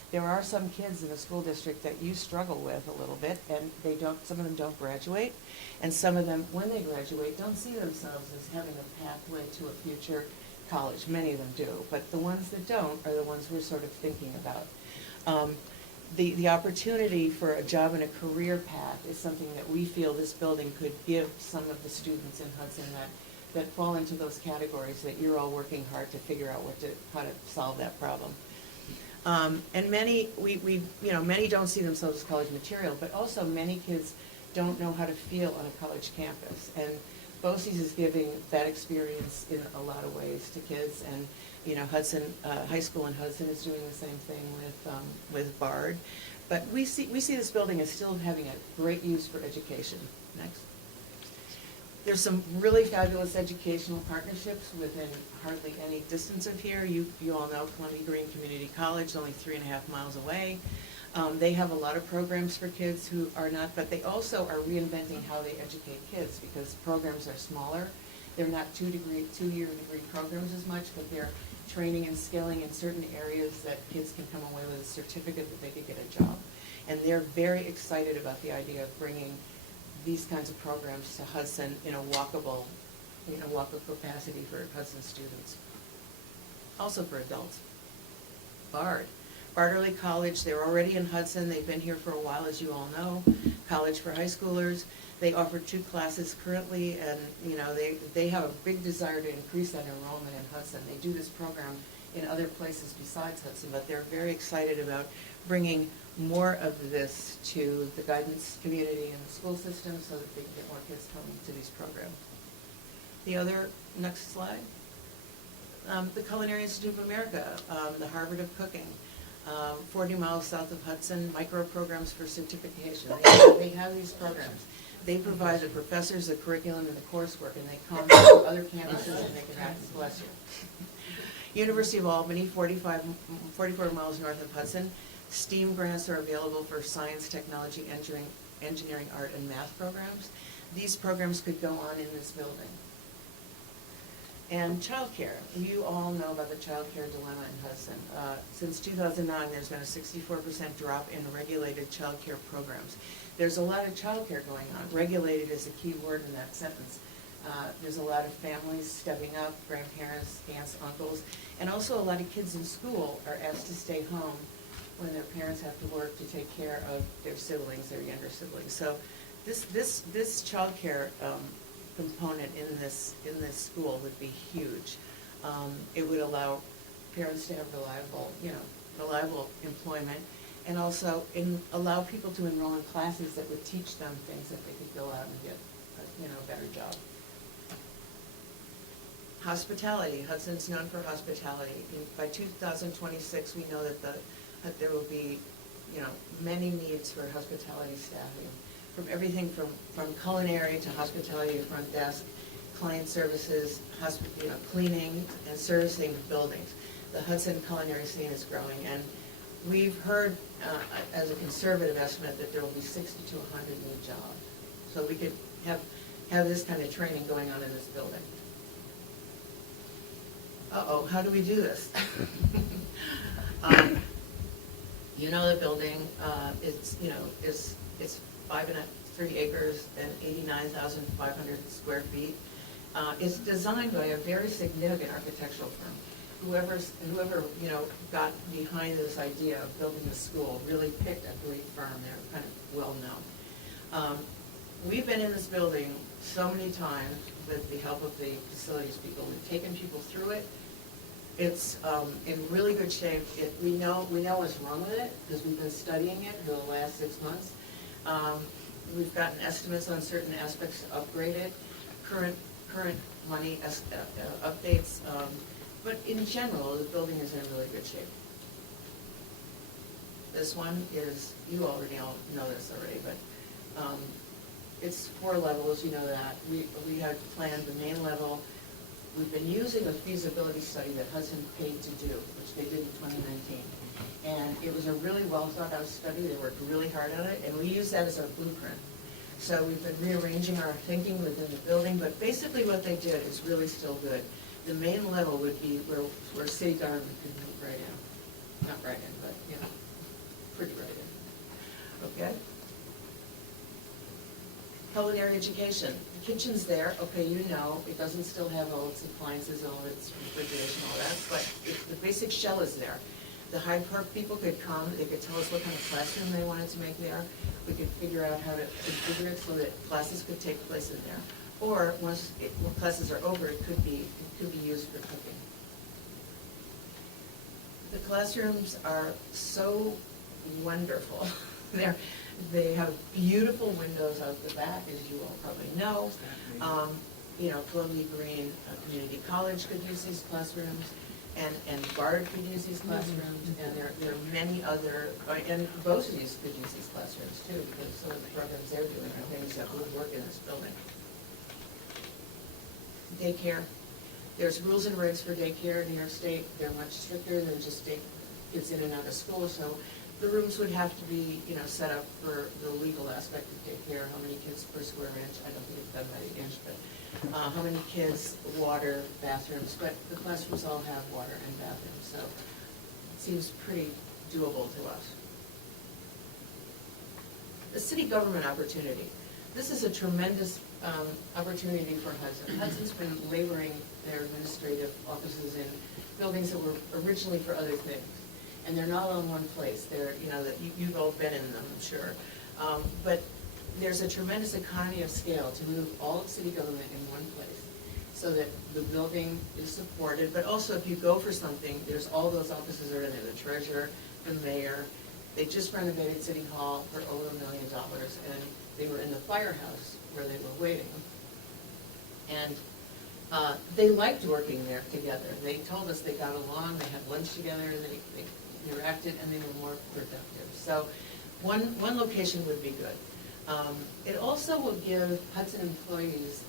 There are some kids in the school district that you struggle with a little bit, and some of them don't graduate, and some of them, when they graduate, don't see themselves as having a pathway to a future college. Many of them do, but the ones that don't are the ones we're sort of thinking about. the opportunity for a job and a career path is something that we feel this building could give some of the students in Hudson that fall into those categories that you're all working hard to figure out how to solve that problem. And many, many don't see themselves as college material, but also many kids don't know how to feel on a college campus. And BOCES is giving that experience in a lot of ways to kids. And, Hudson, high school in Hudson is doing the same thing with Bard. But we see this building as still having a great use for education. Next. There's some really fabulous educational partnerships within hardly any distance of here. You all know Columbia Green Community College, only 3.5 miles away. They have a lot of programs for kids who are not, but they also are reinventing how they educate kids because programs are smaller. They're not two-year degree programs as much, but they're training and skilling in certain areas that kids can come away with a certificate that they could get a job. And they're very excited about the idea of bringing these kinds of programs to Hudson in a walkable capacity for Hudson students. Also for adults. Bard Early College, they're already in Hudson. They've been here for a while, as you all know. College for high schoolers. They offer 2 classes currently, and they have a big desire to increase that enrollment in Hudson. They do this program in other places besides Hudson, but they're very excited about bringing more of this to the guidance community and the school system so that they can get more kids coming to these programs. The other, next slide. The Culinary Institute of America, the Harvard of Cooking, 40 miles south of Hudson, micro programs for certification. They have these programs. They provide the professors the curriculum and the coursework, and they come to other campuses and they can practice. Bless you. University of Albany, 44 miles north of Hudson. STEAM grants are available for science, technology, engineering, art, and math programs. These programs could go on in this building. And childcare. You all know about the childcare dilemma in Hudson. Since 2009, there's been a 64% drop in regulated childcare programs. There's a lot of childcare going on. Regulated is a key word in that sentence. There's a lot of families stepping up, grandparents, aunts, uncles, and also a lot of kids in school are asked to stay home when their parents have to work to take care of their siblings, their younger siblings. So this childcare component in this school would be huge. It would allow parents to have reliable employment, and also allow people to enroll in classes that would teach them things that they could go out and get a better job. Hospitality. Hudson's known for hospitality. By 2026, we know that there will be many needs for hospitality staffing. From everything from culinary to hospitality, front desk, client services, cleaning and servicing of buildings. The Hudson culinary scene is growing, and we've heard, as a conservative estimate, that there will be 60 to 100 new jobs. So we could have this kind of training going on in this building. How do we do this? The building, it's 3 acres and 89,500 square feet. It's designed by a very significant architectural firm. Whoever got behind this idea of building the school really picked a great firm. They're kind of well known. We've been in this building so many times with the help of the facilities people. We've taken people through it. It's in really good shape. We know what's wrong with it because we've been studying it for the last 6 months. We've gotten estimates on certain aspects to upgrade it, current money updates, but in general, the building is in really good shape. This one is, you already all know this already, but it's 4 levels, you know that. We had planned the main level. We've been using a feasibility study that Hudson paid to do, which they did in 2019. And it was a really well thought out study. They worked really hard on it, and we use that as our blueprint. So we've been rearranging our thinking within the building, but basically what they did is really still good. The main level would be where city government could move right in. Not right in, but, pretty right in. Okay? Culinary education. The kitchen's there. Okay, it doesn't still have all its appliances, all its refrigeration, all that, but the basic shell is there. the Hyde Park people could come, they could tell us what kind of classroom they wanted to make there. We could figure out how to configure it so that classes could take place in there. Or when classes are over, it could be used for cooking. The classrooms are so wonderful. They have beautiful windows out the back, as you all probably know. Columbia Green Community College could use these classrooms, and Bard could use these classrooms, and there are many other, and BOCES could use these classrooms too, because some of the programs they're doing are things that would work in this building. Daycare. There's rules and regs for daycare in New York State. They're much stricter than just take kids in and out of school, so the rooms would have to be, set up for the legal aspect of daycare. How many kids per square inch? I don't think it's done by the inch, but how many kids, water, bathrooms, but the classrooms all have water and bathrooms, so it seems pretty doable to us. The city government opportunity. This is a tremendous opportunity for Hudson. Hudson's been laboring their administrative offices in buildings that were originally for other things, and they're not all in one place. They're, you've all been in them, I'm sure. But there's a tremendous economy of scale to move all of city government in one place so that the building is supported, but also if you go for something, there's all those offices are in there, the treasurer, the mayor. They just renovated City Hall for over $1 million, and they were in the firehouse where they were waiting. And they liked working there together. They told us they got along, they had lunch together, and they interacted, and they were more productive. So one location would be good. It also will give Hudson employees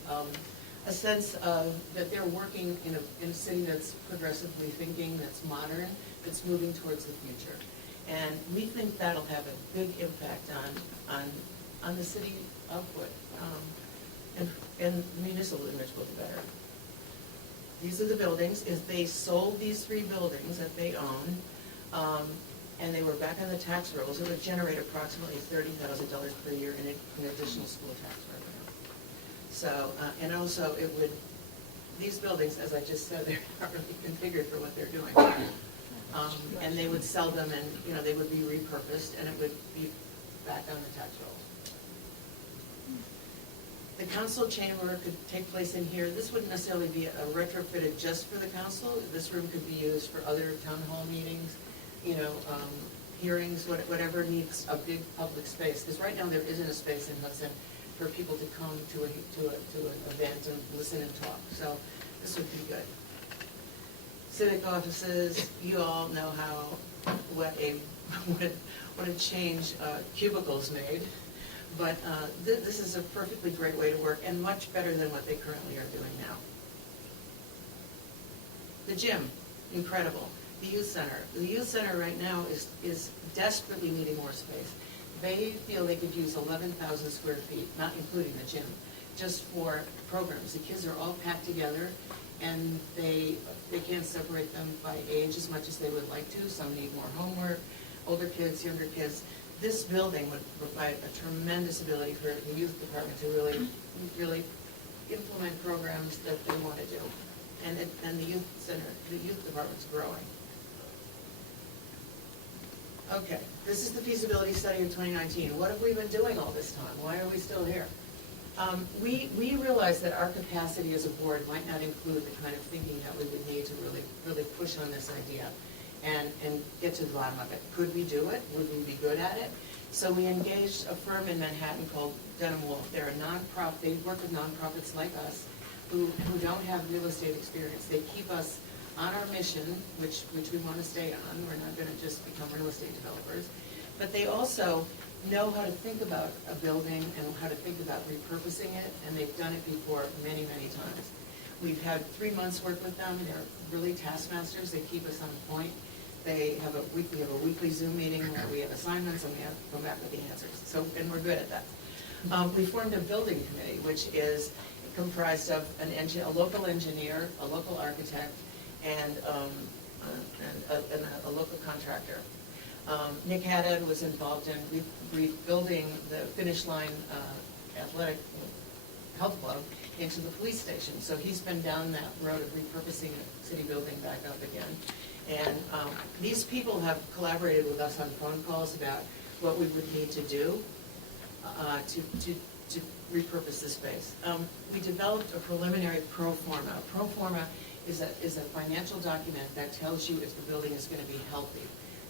a sense of that they're working in a city that's progressively thinking, that's modern, that's moving towards the future. And we think that'll have a big impact on the city output, and municipal image will be better. These are the buildings. If they sold these 3 buildings that they own, and they were back on the tax rolls, it would generate approximately $30,000 per year in additional school tax revenue. So, and also it would, these buildings, as I just said, they're not really configured for what they're doing. And they would sell them, and they would be repurposed, and it would be back on the tax rolls. The council chamber could take place in here. This wouldn't necessarily be a retrofitted just for the council. This room could be used for other town hall meetings, hearings, whatever needs a big public space. Because right now there isn't a space in Hudson for people to come to an event and listen and talk. So this would be good. Civic offices, you all know what a change cubicles made. But this is a perfectly great way to work, and much better than what they currently are doing now. The gym, incredible. The youth center. The youth center right now is desperately needing more space. They feel they could use 11,000 square feet, not including the gym, just for programs. The kids are all packed together, and they can't separate them by age as much as they would like to. Some need more homework, older kids, younger kids. This building would provide a tremendous ability for the youth department to really implement programs that they want to do. And the youth center, the youth department's growing. Okay, this is the feasibility study in 2019. What have we been doing all this time? Why are we still here? We realized that our capacity as a board might not include the kind of thinking that we would need to really push on this idea and get to the bottom of it. Could we do it? Would we be good at it? So we engaged a firm in Manhattan called Denham Wolf. They're a nonprofit. They work with nonprofits like us who don't have real estate experience. They keep us on our mission, which we want to stay on. We're not going to just become real estate developers. But they also know how to think about a building and how to think about repurposing it, and they've done it before many, many times. We've had 3 months work with them. They're really taskmasters. They keep us on point. We have a weekly Zoom meeting where we have assignments and we have to come back with the answers. So, and we're good at that. We formed a building committee, which is comprised of a local engineer, a local architect, and a local contractor. Nick Haddad was involved in rebuilding the Finish Line Athletic Health Club into the police station. So he's been down that road of repurposing a city building back up again. And these people have collaborated with us on phone calls about what we would need to do to repurpose the space. We developed a preliminary pro forma. A pro forma is a financial document that tells you if the building is going to be healthy.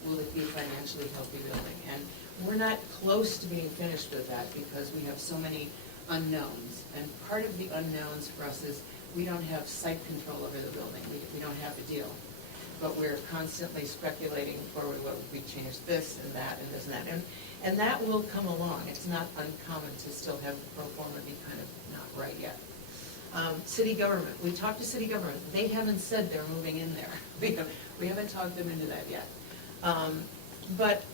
Will it be a financially healthy building? And we're not close to being finished with that because we have so many unknowns. And part of the unknowns for us is we don't have site control over the building. We don't have a deal. But we're constantly speculating forward, what would we change this and that and this and that. And that will come along. It's not uncommon to still have the pro forma be kind of not right yet. City government, we talked to city government. They haven't said they're moving in there. We haven't talked them into that yet. But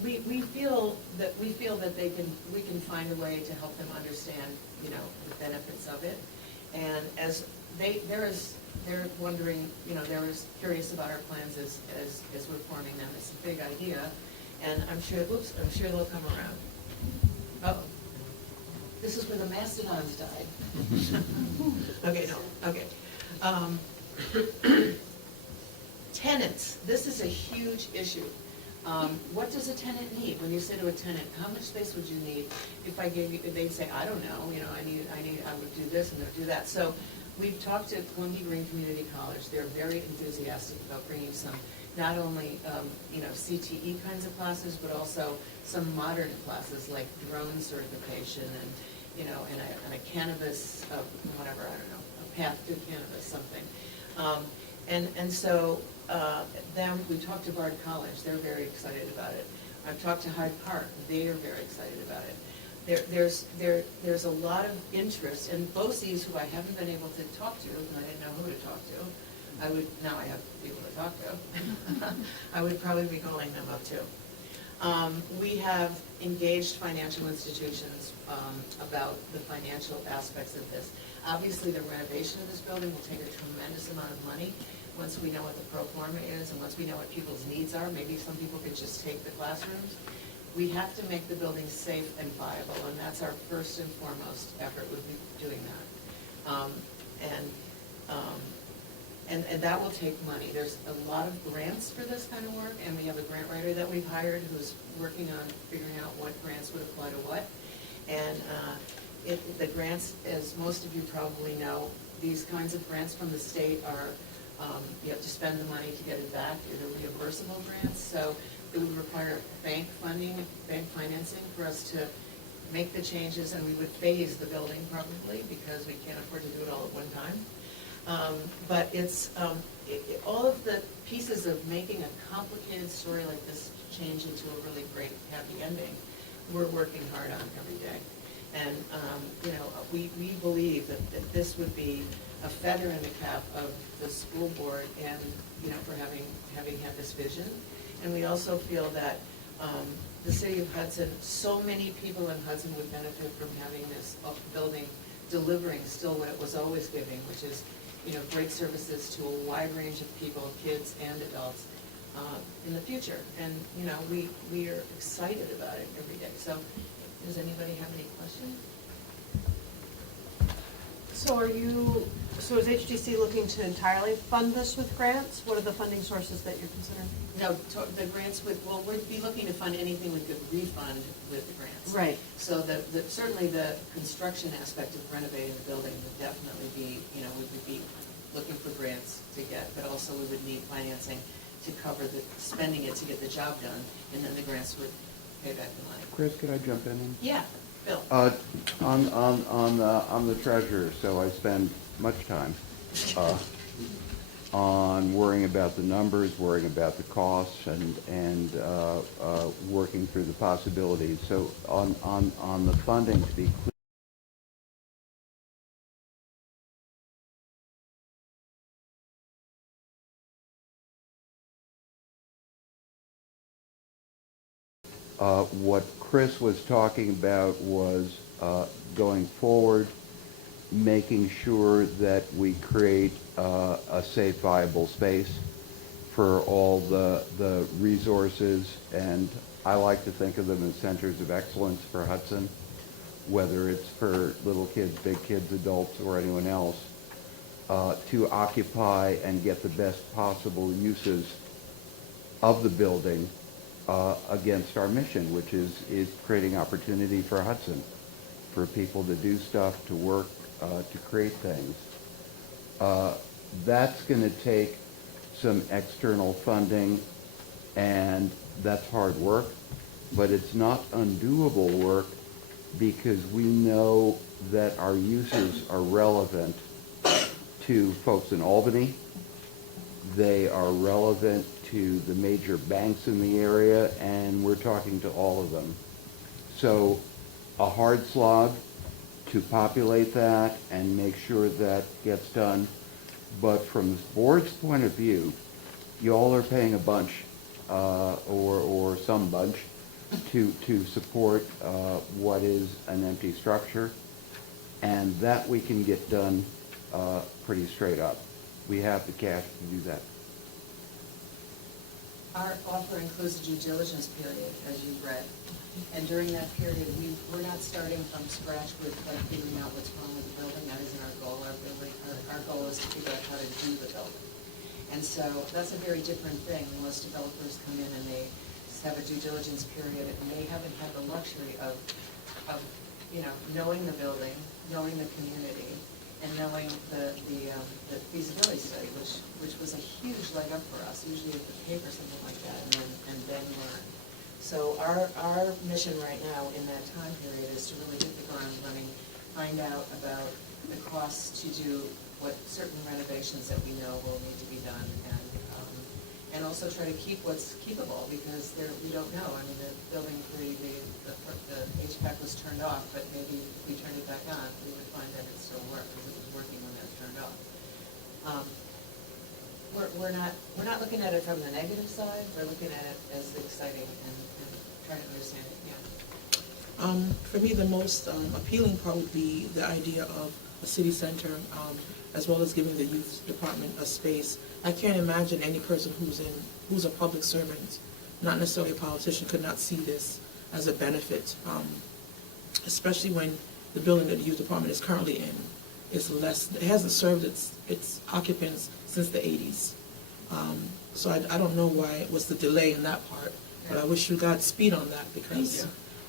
we feel that we can find a way to help them understand, you know, the benefits of it. And as they're wondering, you know, they're as curious about our plans as we're forming them. It's a big idea, and I'm sure they'll come around. Oh, this is where the mastodons died. Okay, no, okay. Tenants, this is a huge issue. What does a tenant need? When you say to a tenant, how much space would you need? If I gave you, they'd say, I don't know, you know, I would do this and I would do that. So we've talked to Columbia Green Community College. They're very enthusiastic about bringing some, not only, you know, CTE kinds of classes, but also some modern classes like drone certification and, you know, and a cannabis, whatever, I don't know, a path to cannabis, something. And so then we talked to Bard College. They're very excited about it. I've talked to Hyde Park. They are very excited about it. There's a lot of interest, and BOCES, who I haven't been able to talk to, and I didn't know who to talk to, now I have people to talk to, I would probably be calling them up too. We have engaged financial institutions about the financial aspects of this. Obviously, the renovation of this building will take a tremendous amount of money. Once we know what the pro forma is, and once we know what people's needs are, maybe some people could just take the classrooms. We have to make the building safe and viable, and that's our first and foremost effort would be doing that. And that will take money. There's a lot of grants for this kind of work, and we have a grant writer that we've hired who's working on figuring out what grants would apply to what. And the grants, as most of you probably know, these kinds of grants from the state are, you have to spend the money to get it back. They're reimbursable grants, so it would require bank funding, bank financing for us to make the changes, and we would phase the building probably because we can't afford to do it all at one time. But it's all of the pieces of making a complicated story like this change into a really great happy ending, we're working hard on every day. And you know, we believe that this would be a feather in the cap of the school board, and you know, for having had this vision. And we also feel that the city of Hudson, so many people in Hudson would benefit from having this building delivering still what it was always giving, which is, you know, great services to a wide range of people, kids and adults, in the future. And you know, we are excited about it every day. So, does anybody have any questions? So is HDC looking to entirely fund this with grants? What are the funding sources that you're considering? No, the grants we'd be looking to fund anything we could refund with the grants. Right. So certainly the construction aspect of renovating the building would definitely be, you know, we would be looking for grants to get, but also we would need financing to cover spending it to get the job done, and then the grants would pay back the money. Chris, could I jump in? Yeah, Bill. I'm the treasurer, so I spend much time on worrying about the numbers, worrying about the costs, and working through the possibilities. So on the funding, to be clear, what Chris was talking about was going forward, making sure that we create a safe, viable space for all the resources, and I like to think of them as centers of excellence for Hudson, whether it's for little kids, big kids, adults, or anyone else. to occupy and get the best possible uses of the building against our mission, which is creating opportunity for Hudson, for people to do stuff, to work, to create things. That's going to take some external funding, and that's hard work, but it's not undoable work because we know that our uses are relevant to folks in Albany. They are relevant to the major banks in the area, and we're talking to all of them. So a hard slog to populate that and make sure that gets done. But from the board's point of view, you all are paying a bunch, or some bunch, to support what is an empty structure, and that we can get done pretty straight up. We have the cash to do that. Our offer includes a due diligence period, as you've read. And during that period, we're not starting from scratch with like figuring out what's wrong with the building. That isn't our goal. Our goal is to figure out how to do the building. And so that's a very different thing. Most developers come in and they have a due diligence period, and they haven't had the luxury of knowing the building, knowing the community, and knowing the feasibility study, which was a huge leg up for us. Usually you have to pay for something like that and then learn. So our mission right now in that time period is to really hit the ground running, find out about the costs to do what certain renovations that we know will need to be done, and also try to keep what's keepable, because we don't know. I mean, the building, the HVAC was turned off, but maybe if we turned it back on, we would find that it still worked, because it was working when it was turned off. We're not looking at it from the negative side. We're looking at it as exciting and trying to understand it. Yeah. For me, the most appealing part would be the idea of a city center, as well as giving the youth department a space. I can't imagine any person who's a public servant, not necessarily a politician, could not see this as a benefit, especially when the building that the youth department is currently in is less. It hasn't served its occupants since the 80s. So I don't know what's the delay in that part, but I wish you Godspeed on that, because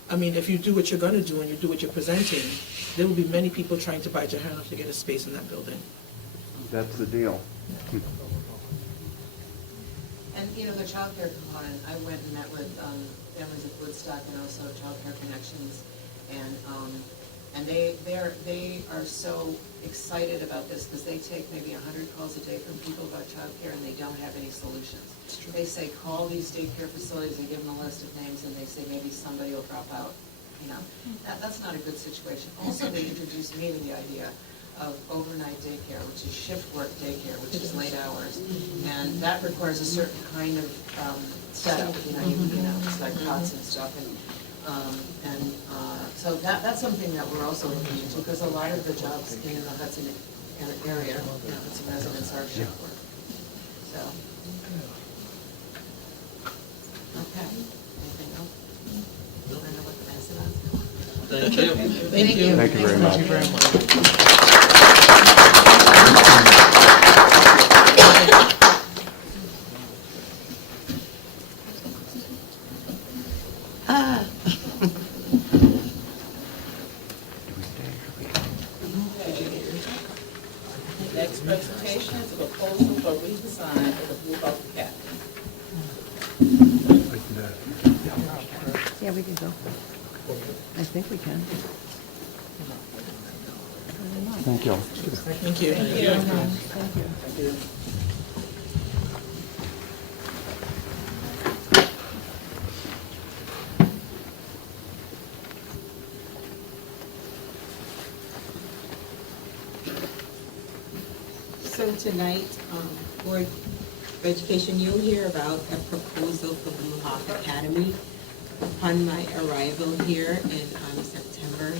I mean, if you do what you're going to do and you do what you're presenting, there will be many people trying to bite your hand off to get a space in that building. That's the deal. And, the child care component, I went and met with families of Woodstock and also Child Care Connections, and they are so excited about this, because they take maybe 100 calls a day from people about child care, and they don't have any solutions. They say, call these daycare facilities and give them a list of names, and they say maybe somebody will drop out. That's not a good situation. Also, they introduced me to the idea of overnight daycare, which is shift work daycare, which is late hours, and that requires a certain kind of setup. It's like cots and stuff, and so that's something that we're also looking into, because a lot of the jobs in the Hudson area, Hudson residents are shift work. So, okay. Anything else? I don't know what the rest of us. Thank you. Thank you. Thank you very much. Thank you very much. Next presentation is a proposal for redesign of the Blue Hawk Academy. Yeah, we can go. I think we can. Thank you. Thank you. Thank you. So tonight, Board of Education, you'll hear about a proposal for Blue Hawk Academy. Upon my arrival here in September,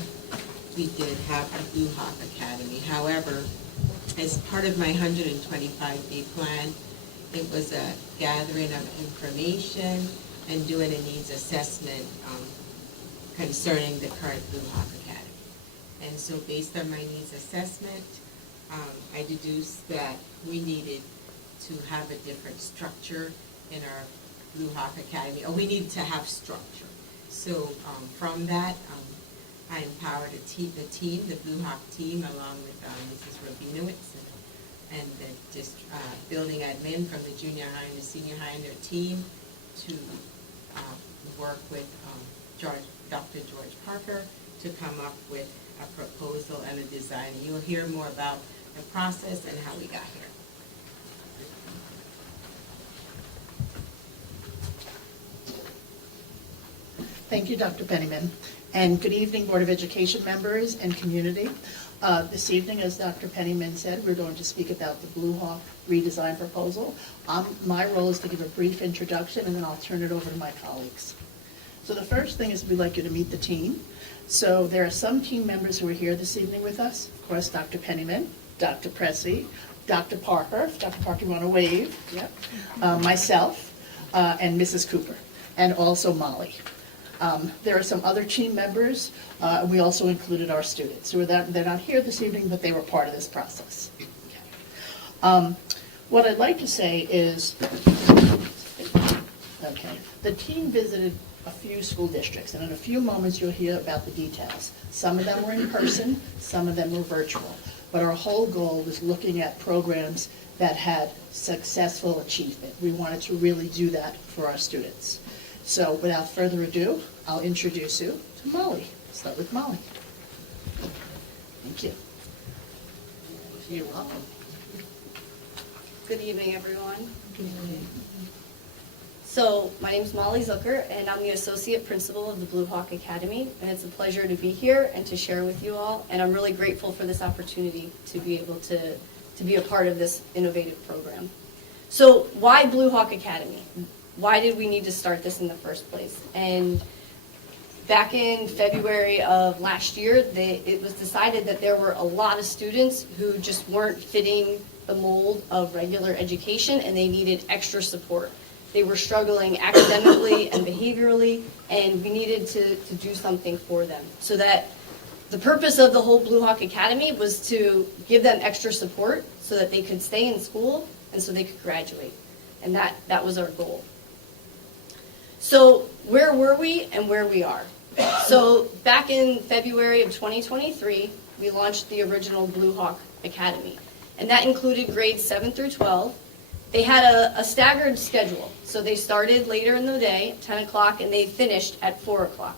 we did have a Blue Hawk Academy. However, as part of my 125-day plan, it was a gathering of information and doing a needs assessment concerning the current Blue Hawk Academy. And so based on my needs assessment, I deduced that we needed to have a different structure in our Blue Hawk Academy, or we needed to have structure. So from that, I empowered the team, the Blue Hawk team, along with Mrs. Rabinowitz and the building admin from the junior high and the senior high and their team to work with Dr. George Parker to come up with a proposal and a design. You'll hear more about the process and how we got here. Thank you, Dr. Pennyman. And good evening, Board of Education members and community. This evening, as Dr. Pennyman said, we're going to speak about the Blue Hawk redesign proposal. My role is to give a brief introduction, and then I'll turn it over to my colleagues. So the first thing is we'd like you to meet the team. So there are some team members who are here this evening with us. Of course, Dr. Pennyman, Dr. Pressey, Dr. Parker. If Dr. Parker, you want to wave? Yep. Myself, and Mrs. Cooper, and also Molly. There are some other team members. We also included our students. So they're not here this evening, but they were part of this process. Okay. What I'd like to say is, okay, the team visited a few school districts, and in a few moments you'll hear about the details. Some of them were in person, some of them were virtual. But our whole goal was looking at programs that had successful achievement. We wanted to really do that for our students. So without further ado, I'll introduce you to Molly. Start with Molly. Thank you. You're welcome. Good evening, everyone. So, my name is Molly Zucker, and I'm the Associate Principal of the Blue Hawk Academy, and it's a pleasure to be here and to share with you all, and I'm really grateful for this opportunity to be able to be a part of this innovative program. So, why Blue Hawk Academy? Why did we need to start this in the first place? And back in February of last year, it was decided that there were a lot of students who just weren't fitting the mold of regular education, and they needed extra support. They were struggling academically and behaviorally, and we needed to do something for them. So that the purpose of the whole Blue Hawk Academy was to give them extra support so that they could stay in school and so they could graduate. And that was our goal. So where were we and where we are? So back in February of 2023, we launched the original Blue Hawk Academy. And that included grades 7 through 12. They had a staggered schedule. So they started later in the day, 10 o'clock, and they finished at 4 o'clock.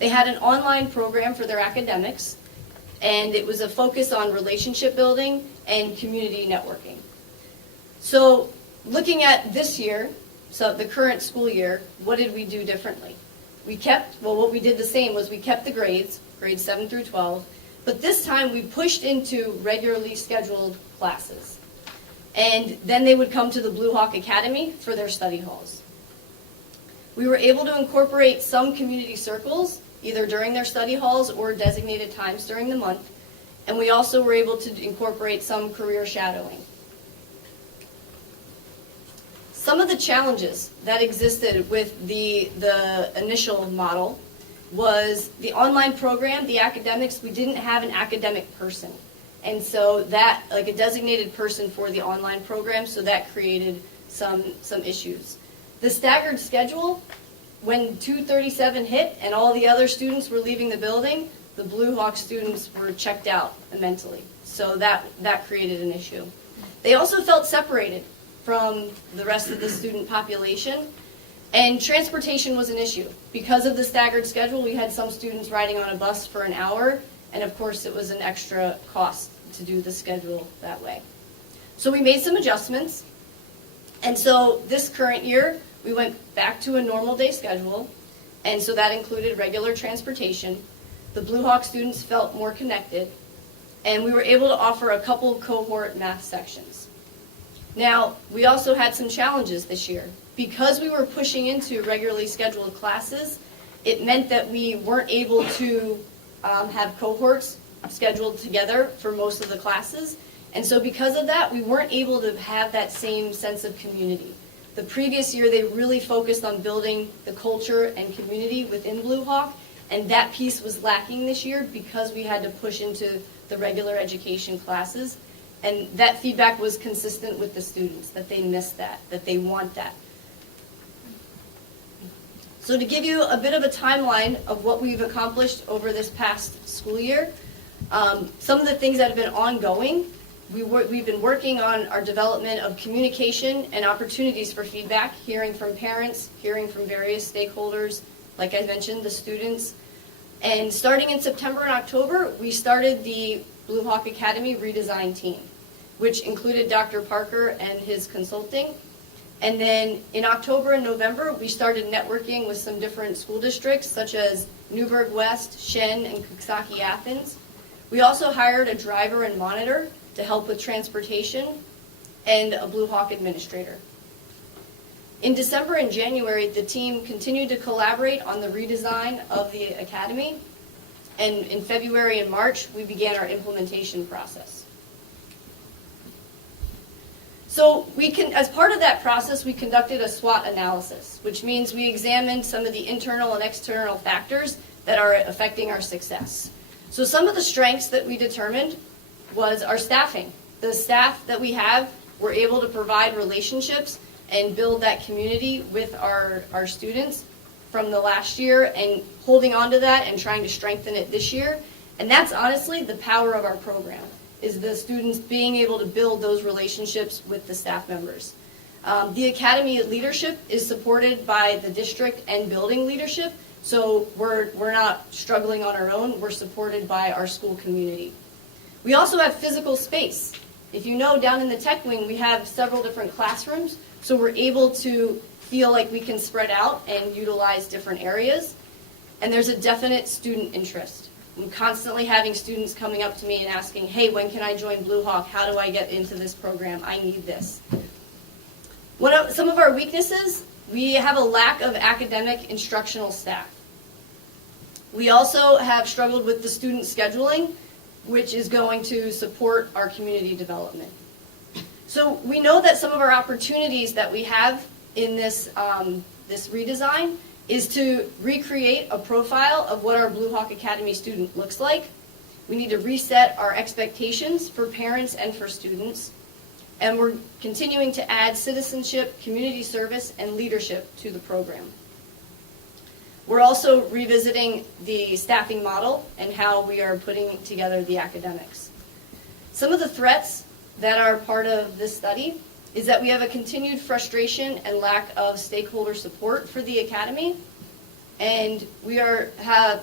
They had an online program for their academics, and it was a focus on relationship building and community networking. So looking at this year, so the current school year, what did we do differently? What we did the same was we kept the grades 7 through 12, but this time we pushed into regularly scheduled classes. And then they would come to the Blue Hawk Academy for their study halls. We were able to incorporate some community circles, either during their study halls or designated times during the month, and we also were able to incorporate some career shadowing. Some of the challenges that existed with the initial model was the online program, the academics, we didn't have an academic person. And so that, like a designated person for the online program, so that created some issues. The staggered schedule, when 2:37 hit and all the other students were leaving the building, the Blue Hawk students were checked out mentally. So that created an issue. They also felt separated from the rest of the student population, and transportation was an issue. Because of the staggered schedule, we had some students riding on a bus for an hour, and of course it was an extra cost to do the schedule that way. So we made some adjustments, and so this current year we went back to a normal day schedule, and so that included regular transportation. The Blue Hawk students felt more connected, and we were able to offer a couple cohort math sections. Now, we also had some challenges this year. Because we were pushing into regularly scheduled classes, it meant that we weren't able to have cohorts scheduled together for most of the classes. And so because of that, we weren't able to have that same sense of community. The previous year, they really focused on building the culture and community within Blue Hawk, and that piece was lacking this year because we had to push into the regular education classes. And that feedback was consistent with the students, that they miss that they want that. So to give you a bit of a timeline of what we've accomplished over this past school year, some of the things that have been ongoing, we've been working on our development of communication and opportunities for feedback, hearing from parents, hearing from various stakeholders, like I mentioned, the students. And starting in September and October, we started the Blue Hawk Academy redesign team, which included Dr. Parker and his consulting. And then in October and November, we started networking with some different school districts, such as Newburgh West, Shen, and Coxsackie Athens. We also hired a driver and monitor to help with transportation, and a Blue Hawk administrator. In December and January, the team continued to collaborate on the redesign of the academy, and in February and March, we began our implementation process. So as part of that process, we conducted a SWOT analysis, which means we examined some of the internal and external factors that are affecting our success. So some of the strengths that we determined was our staffing. The staff that we have were able to provide relationships and build that community with our students from the last year, and holding on to that and trying to strengthen it this year. And that's honestly the power of our program, is the students being able to build those relationships with the staff members. The Academy leadership is supported by the district and building leadership, so we're not struggling on our own, we're supported by our school community. We also have physical space. If you know, down in the tech wing, we have several different classrooms, so we're able to feel like we can spread out and utilize different areas. And there's a definite student interest. I'm constantly having students coming up to me and asking, hey, when can I join Blue Hawk? How do I get into this program? I need this. Some of our weaknesses, we have a lack of academic instructional staff. We also have struggled with the student scheduling, which is going to support our community development. So we know that some of our opportunities that we have in this redesign is to recreate a profile of what our Blue Hawk Academy student looks like. We need to reset our expectations for parents and for students. And we're continuing to add citizenship, community service, and leadership to the program. We're also revisiting the staffing model and how we are putting together the academics. Some of the threats that are part of this study is that we have a continued frustration and lack of stakeholder support for the academy, and we are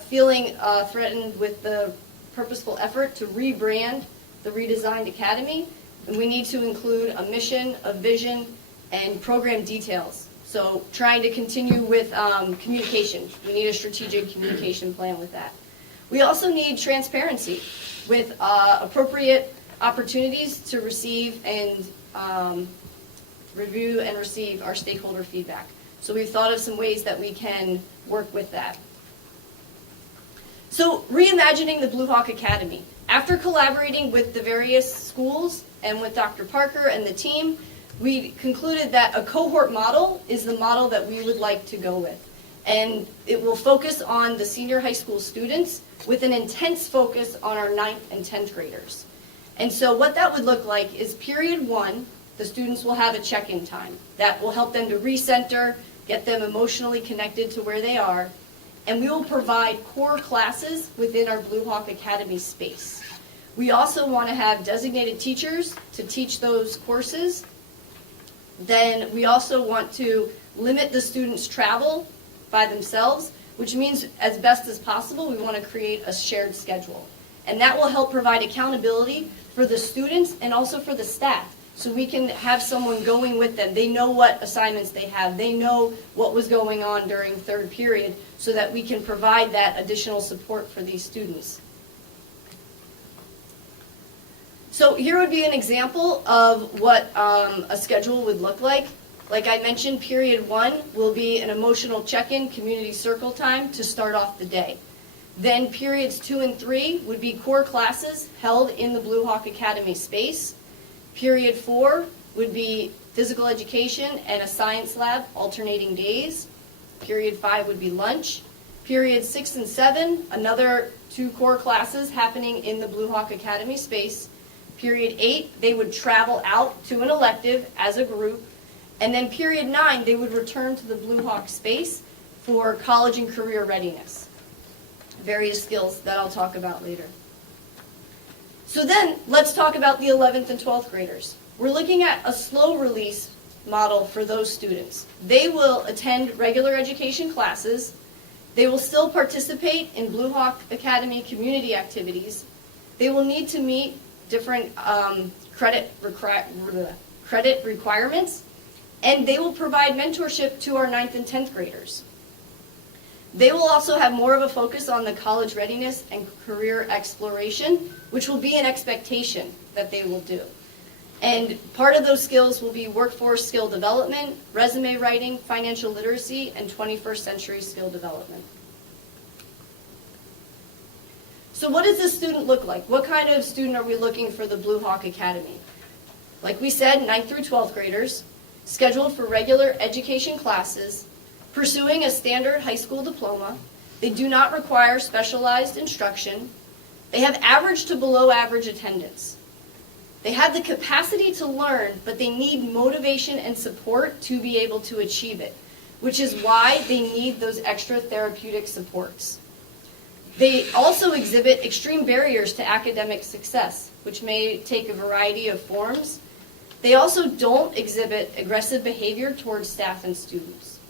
feeling threatened with the purposeful effort to rebrand the redesigned academy, and we need to include a mission, a vision, and program details. So trying to continue with communication. We need a strategic communication plan with that. We also need transparency with appropriate opportunities to receive and review and receive our stakeholder feedback. So we've thought of some ways that we can work with that. So reimagining the Blue Hawk Academy. After collaborating with the various schools and with Dr. Parker and the team, we concluded that a cohort model is the model that we would like to go with. And it will focus on the senior high school students with an intense focus on our 9th and 10th graders. And so what that would look like is period 1, the students will have a check-in time. That will help them to recenter, get them emotionally connected to where they are. And we will provide core classes within our Blue Hawk Academy space. We also want to have designated teachers to teach those courses. Then we also want to limit the students' travel by themselves, which means as best as possible, we want to create a shared schedule. And that will help provide accountability for the students and also for the staff. So we can have someone going with them. They know what assignments they have. They know what was going on during 3rd period so that we can provide that additional support for these students. So here would be an example of what a schedule would look like. Like I mentioned, period 1 will be an emotional check-in, community circle time to start off the day. Then periods 2 and 3 would be core classes held in the Blue Hawk Academy space. Period 4 would be physical education and a science lab alternating days. Period 5 would be lunch. Period 6 and 7, another 2 core classes happening in the Blue Hawk Academy space. Period 8, they would travel out to an elective as a group. And then period 9, they would return to the Blue Hawk space for college and career readiness. Various skills that I'll talk about later. So then, let's talk about the 11th and 12th graders. We're looking at a slow release model for those students. They will attend regular education classes. They will still participate in Blue Hawk Academy community activities. They will need to meet different credit requirements, and they will provide mentorship to our 9th and 10th graders. They will also have more of a focus on the college readiness and career exploration, which will be an expectation that they will do. And part of those skills will be workforce skill development, resume writing, financial literacy, and 21st century skill development. So what does this student look like? What kind of student are we looking for the Blue Hawk Academy? Like we said, 9th through 12th graders, scheduled for regular education classes, pursuing a standard high school diploma. They do not require specialized instruction. They have average to below average attendance. They have the capacity to learn, but they need motivation and support to be able to achieve it, which is why they need those extra therapeutic supports. They also exhibit extreme barriers to academic success, which may take a variety of forms. They also don't exhibit aggressive behavior towards staff and students.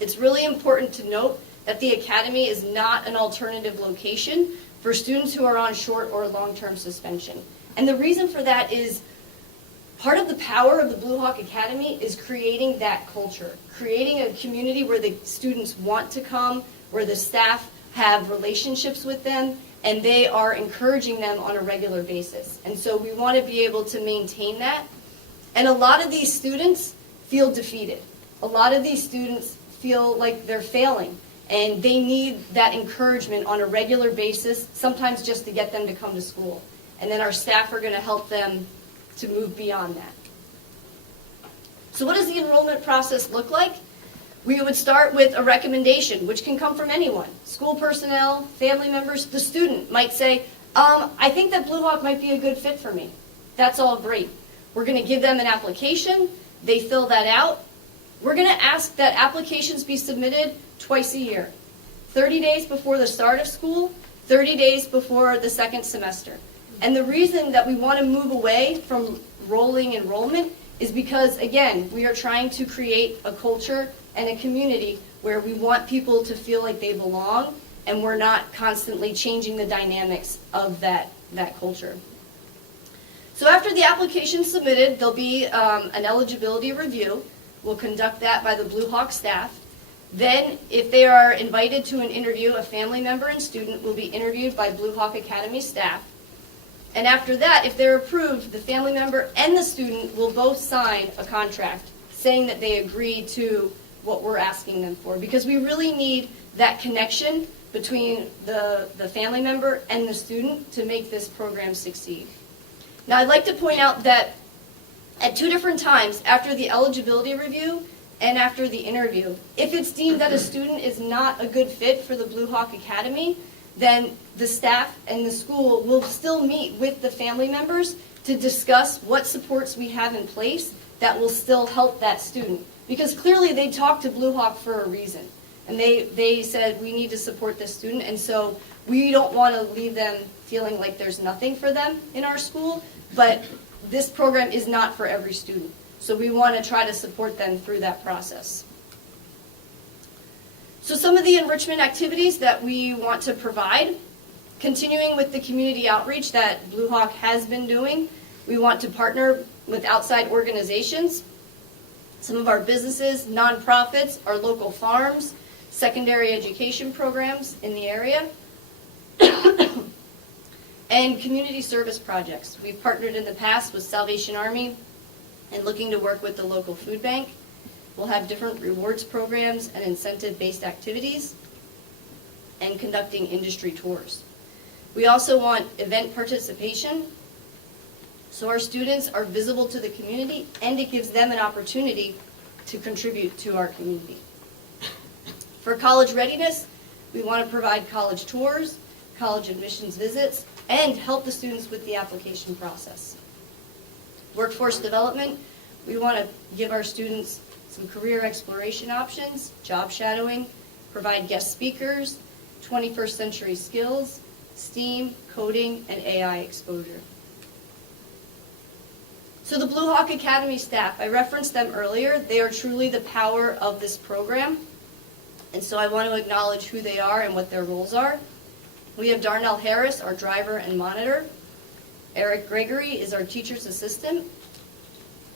It's really important to note that the Academy is not an alternative location for students who are on short or long-term suspension. And the reason for that is part of the power of the Blue Hawk Academy is creating that culture, creating a community where the students want to come, where the staff have relationships with them, and they are encouraging them on a regular basis. And so we want to be able to maintain that. And a lot of these students feel defeated. A lot of these students feel like they're failing, and they need that encouragement on a regular basis, sometimes just to get them to come to school. And then our staff are going to help them to move beyond that. So what does the enrollment process look like? We would start with a recommendation, which can come from anyone. School personnel, family members, the student might say, I think that Blue Hawk might be a good fit for me. That's all great. We're going to give them an application. They fill that out. We're going to ask that applications be submitted twice a year. 30 days before the start of school, 30 days before the second semester. And the reason that we want to move away from rolling enrollment is because, again, we are trying to create a culture and a community where we want people to feel like they belong, and we're not constantly changing the dynamics of that culture. So after the application is submitted, there'll be an eligibility review. We'll conduct that by the Blue Hawk staff. Then, if they are invited to an interview, a family member and student will be interviewed by Blue Hawk Academy staff. And after that, if they're approved, the family member and the student will both sign a contract saying that they agree to what we're asking them for, because we really need that connection between the family member and the student to make this program succeed. Now, I'd like to point out that at 2 different times, after the eligibility review and after the interview, if it's deemed that a student is not a good fit for the Blue Hawk Academy, then the staff and the school will still meet with the family members to discuss what supports we have in place that will still help that student. Because clearly they talked to Blue Hawk for a reason. And they said, we need to support this student, and so we don't want to leave them feeling like there's nothing for them in our school, but this program is not for every student. So we want to try to support them through that process. So some of the enrichment activities that we want to provide, continuing with the community outreach that Blue Hawk has been doing, we want to partner with outside organizations, some of our businesses, nonprofits, our local farms, secondary education programs in the area, and community service projects. We've partnered in the past with Salvation Army and looking to work with the local food bank. We'll have different rewards programs and incentive-based activities and conducting industry tours. We also want event participation, so our students are visible to the community and it gives them an opportunity to contribute to our community. For college readiness, we want to provide college tours, college admissions visits, and help the students with the application process. Workforce development, we want to give our students some career exploration options, job shadowing, provide guest speakers, 21st century skills, STEAM, coding, and AI exposure. So the Blue Hawk Academy staff, I referenced them earlier. They are truly the power of this program. And so I want to acknowledge who they are and what their roles are. We have Darnell Harris, our driver and monitor. Eric Gregory is our teacher's assistant.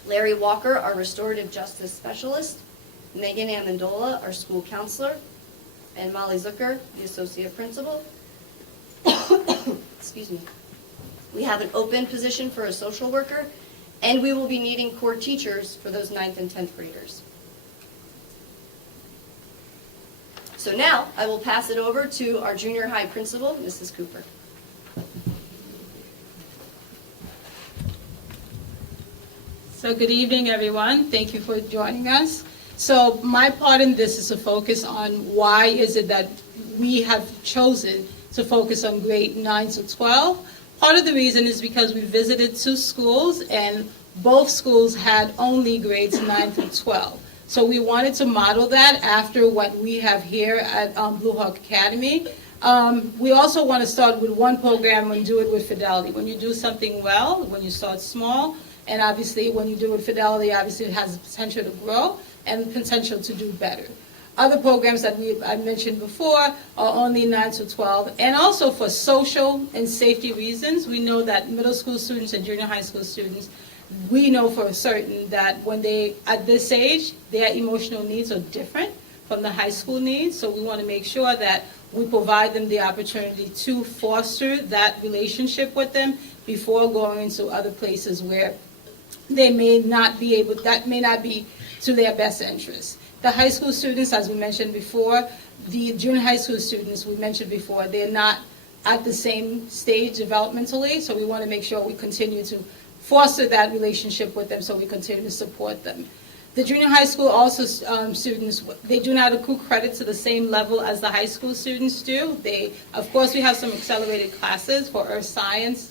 Larry Walker, our restorative justice specialist. Megan Amendola, our school counselor. And Molly Zucker, the associate principal. Excuse me. We have an open position for a social worker, and we will be needing core teachers for those 9th and 10th graders. So now I will pass it over to our junior high principal, Mrs. Cooper. So good evening, everyone. Thank you for joining us. So my part in this is to focus on why is it that we have chosen to focus on grade 9 to 12. Part of the reason is because we visited 2 schools, and both schools had only grades 9 through 12. So we wanted to model that after what we have here at Blue Hawk Academy. We also want to start with one program and do it with fidelity. When you do something well, when you start small, and obviously when you do it with fidelity, obviously it has the potential to grow and potential to do better. Other programs that I mentioned before are only 9 to 12. And also for social and safety reasons, we know that middle school students and junior high school students, we know for certain that when they, at this age, their emotional needs are different from the high school needs. So we want to make sure that we provide them the opportunity to foster that relationship with them before going into other places where they may not be able, that may not be to their best interest. The high school students, as we mentioned before, the junior high school students, we mentioned before, they're not at the same stage developmentally, so we want to make sure we continue to foster that relationship with them so we continue to support them. The junior high school also students, they do not accrue credit to the same level as the high school students do. They, of course, we have some accelerated classes for earth science,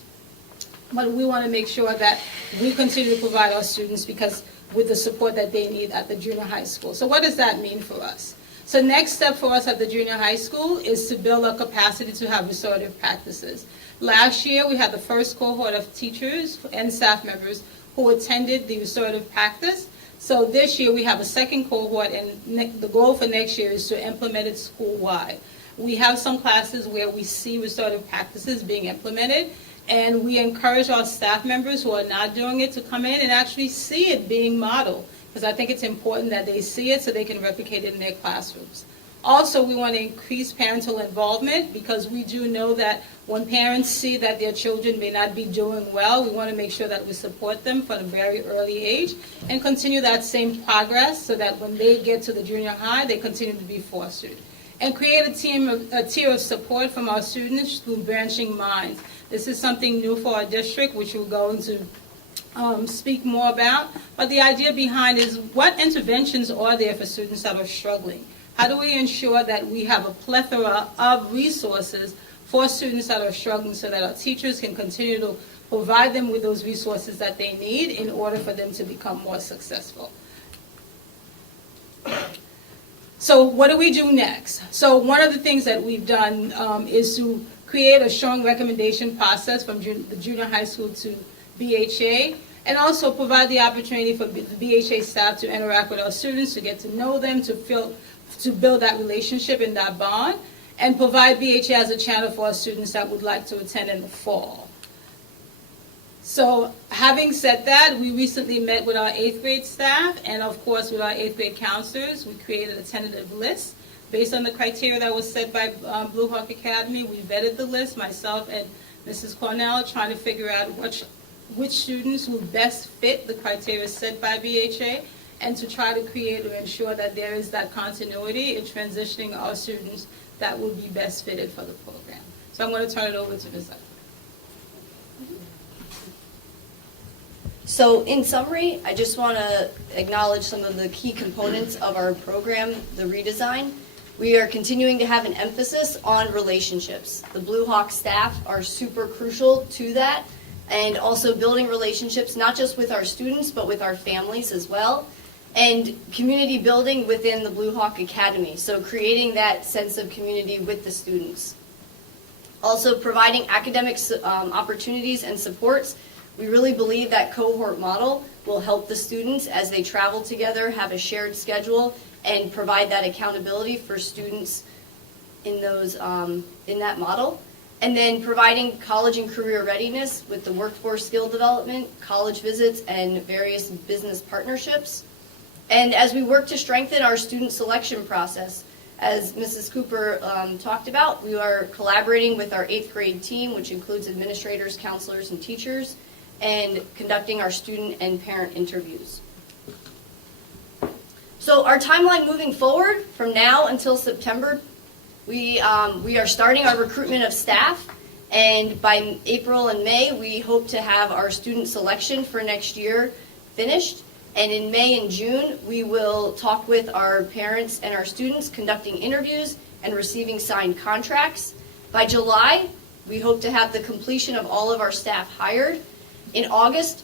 but we want to make sure that we continue to provide our students because with the support that they need at the junior high school. So what does that mean for us? So next step for us at the junior high school is to build our capacity to have restorative practices. Last year, we had the first cohort of teachers and staff members who attended the restorative practice. So this year, we have a second cohort, and the goal for next year is to implement it school-wide. We have some classes where we see restorative practices being implemented, and we encourage our staff members who are not doing it to come in and actually see it being modeled, because I think it's important that they see it so they can replicate it in their classrooms. Also, we want to increase parental involvement because we do know that when parents see that their children may not be doing well, we want to make sure that we support them from a very early age and continue that same progress so that when they get to the junior high, they continue to be fostered. And create a tier of support from our students through branching minds. This is something new for our district, which we're going to speak more about. But the idea behind is what interventions are there for students that are struggling? How do we ensure that we have a plethora of resources for students that are struggling so that our teachers can continue to provide them with those resources that they need in order for them to become more successful? So what do we do next? So one of the things that we've done is to create a strong recommendation process from the junior high school to BHA, and also provide the opportunity for the BHA staff to interact with our students, to get to know them, to build that relationship and that bond, and provide BHA as a channel for our students that would like to attend in the fall. So having said that, we recently met with our 8th grade staff and of course with our 8th grade counselors. We created a tentative list based on the criteria that was set by Blue Hawk Academy. We vetted the list, myself and Mrs. Cornell, trying to figure out which students would best fit the criteria set by BHA, and to try to create or ensure that there is that continuity in transitioning our students that would be best fitted for the program. So I'm going to turn it over to Ms. Zucker. So in summary, I just want to acknowledge some of the key components of our program, the redesign. we are continuing to have an emphasis on relationships. The Blue Hawk staff are super crucial to that, and also building relationships not just with our students, but with our families as well, and community building within the Blue Hawk Academy, so creating that sense of community with the students. Also providing academic opportunities and supports. We really believe that cohort model will help the students as they travel together, have a shared schedule, and provide that accountability for students in those in that model. And then providing college and career readiness with the workforce skill development, college visits, and various business partnerships. And as we work to strengthen our student selection process, as Mrs. Cooper talked about, we are collaborating with our 8th grade team, which includes administrators, counselors, and teachers, and conducting our student and parent interviews. So our timeline moving forward from now until September, we are starting our recruitment of staff, and by April and May, we hope to have our student selection for next year finished. And in May and June, we will talk with our parents and our students, conducting interviews and receiving signed contracts. By July, we hope to have the completion of all of our staff hired. In August,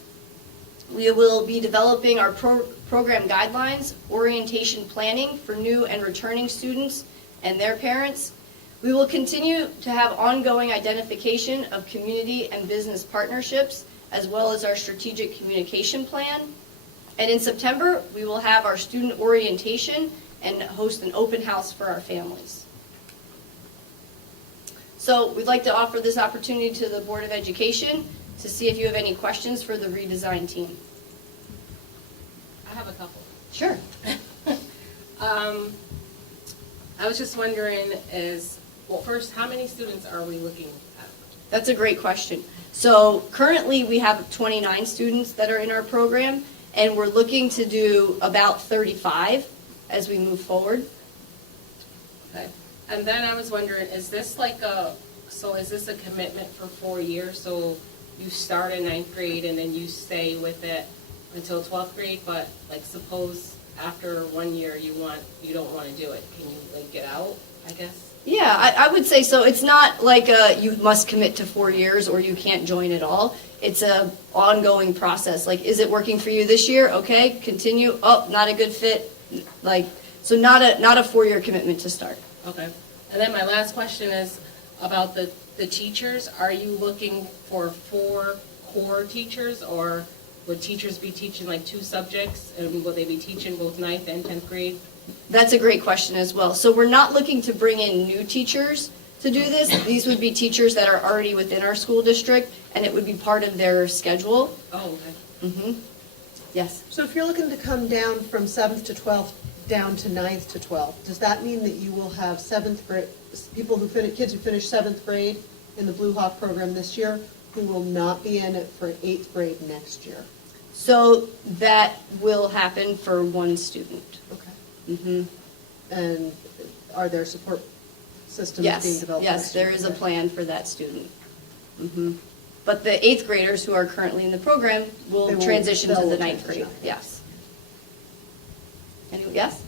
we will be developing our program guidelines, orientation planning for new and returning students and their parents. We will continue to have ongoing identification of community and business partnerships, as well as our strategic communication plan. And in September, we will have our student orientation and host an open house for our families. So we'd like to offer this opportunity to the Board of Education to see if you have any questions for the redesign team. I have a couple. Sure. I was just wondering well, first, how many students are we looking at? That's a great question. So currently, we have 29 students that are in our program, and we're looking to do about 35 as we move forward. Okay. And then I was wondering, is this is this a commitment for 4 years? So you start in 9th grade and then you stay with it until 12th grade, but like suppose after 1 year you don't want to do it, can you like get out, I guess? Yeah, I would say so. It's not like you must commit to 4 years or you can't join at all. It's a ongoing process. Like, is it working for you this year? Okay, continue. Oh, not a good fit. Like, so not a 4-year commitment to start. Okay. And then my last question is about the teachers. Are you looking for 4 core teachers, or would teachers be teaching like 2 subjects, and will they be teaching both 9th and 10th grade? That's a great question as well. So we're not looking to bring in new teachers to do this. These would be teachers that are already within our school district, and it would be part of their schedule. Oh, okay. Mm-hmm. Yes. So if you're looking to come down from 7th to 12th, down to 9th to 12th, does that mean that you will have 7th grade, kids who finish 7th grade in the Blue Hawk program this year, who will not be in it for 8th grade next year? So that will happen for 1 student. Okay. Mm-hmm. And are there support systems being developed? Yes, there is a plan for that student. Mm-hmm. But the 8th graders who are currently in the program will transition to the 9th grade. Yes. Yes?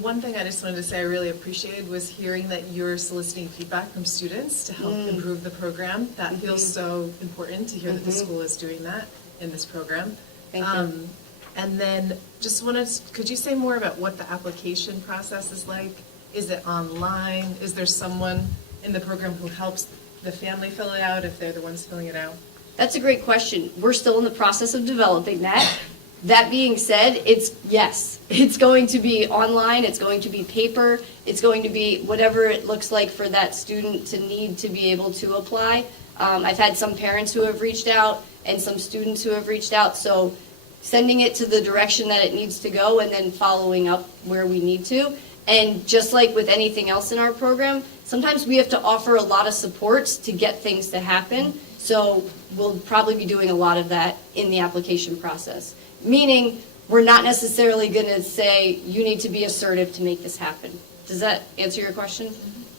One thing I just wanted to say I really appreciated was hearing that you're soliciting feedback from students to help improve the program. That feels so important to hear that the school is doing that in this program. Thank you. And then just could you say more about what the application process is like? Is it online? Is there someone in the program who helps the family fill it out if they're the ones filling it out? That's a great question. We're still in the process of developing that. That being said, it's going to be online, it's going to be paper, it's going to be whatever it looks like for that student to need to be able to apply. I've had some parents who have reached out and some students who have reached out, so sending it to the direction that it needs to go and then following up where we need to. And just like with anything else in our program, sometimes we have to offer a lot of supports to get things to happen. So we'll probably be doing a lot of that in the application process. Meaning, we're not necessarily going to say, you need to be assertive to make this happen. Does that answer your question?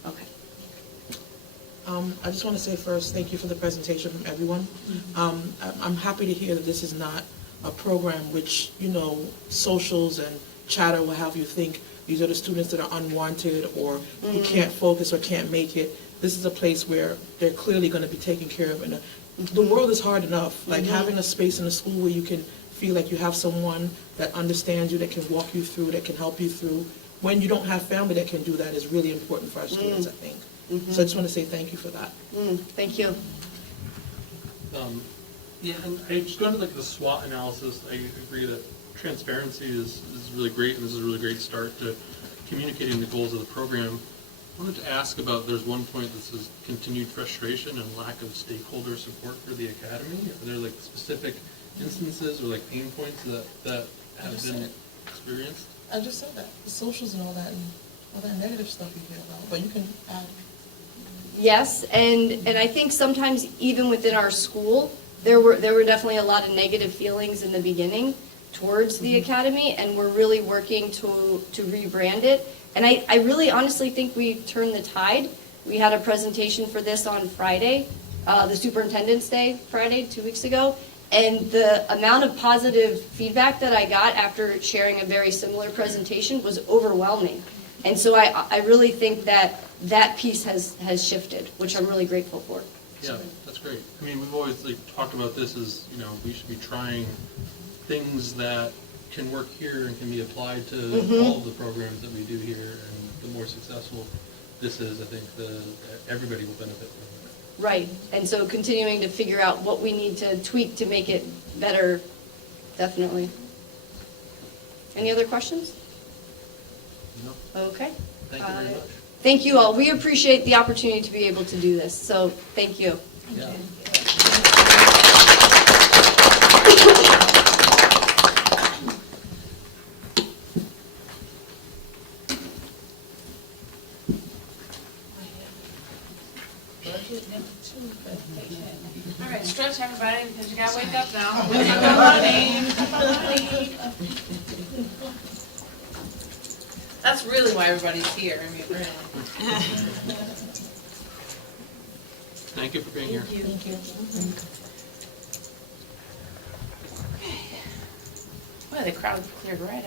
Okay. I just want to say first, thank you for the presentation from everyone. I'm happy to hear that this is not a program which, socials and chatter will have you think these are the students that are unwanted or who can't focus or can't make it. This is a place where they're clearly going to be taken care of. And the world is hard enough. Like having a space in a school where you can feel like you have someone that understands you, that can walk you through, that can help you through. When you don't have family that can do that is really important for our students, I think. So I just want to say thank you for that. Thank you. Yeah, and I just going to like the SWOT analysis, I agree that transparency is really great, and this is a really great start to communicating the goals of the program. I wanted to ask about, there's one point that says continued frustration and lack of stakeholder support for the academy. Are there like specific instances or like pain points that have been experienced? I just said that, the socials and all that negative stuff you hear about, but you can add. Yes, and I think sometimes even within our school, there were definitely a lot of negative feelings in the beginning towards the academy, and we're really working to rebrand it. And I really honestly think we turned the tide. We had a presentation for this on Friday, the Superintendent's Day Friday, 2 weeks ago, and the amount of positive feedback that I got after sharing a very similar presentation was overwhelming. And so I really think that piece has shifted, which I'm really grateful for. Yeah, that's great. I mean, we've always talked about this as, we should be trying things that can work here and can be applied to all of the programs that we do here. And the more successful this is, I think everybody will benefit from it. Right, and so continuing to figure out what we need to tweak to make it better, definitely. Any other questions? No. Okay. Thank you very much. Thank you all. We appreciate the opportunity to be able to do this, so thank you. Yeah. All right, stretch everybody, because you gotta wake up now. Wake up, honey. That's really why everybody's here, I mean, really. Thank you for being here. Thank you. Boy, the crowd cleared right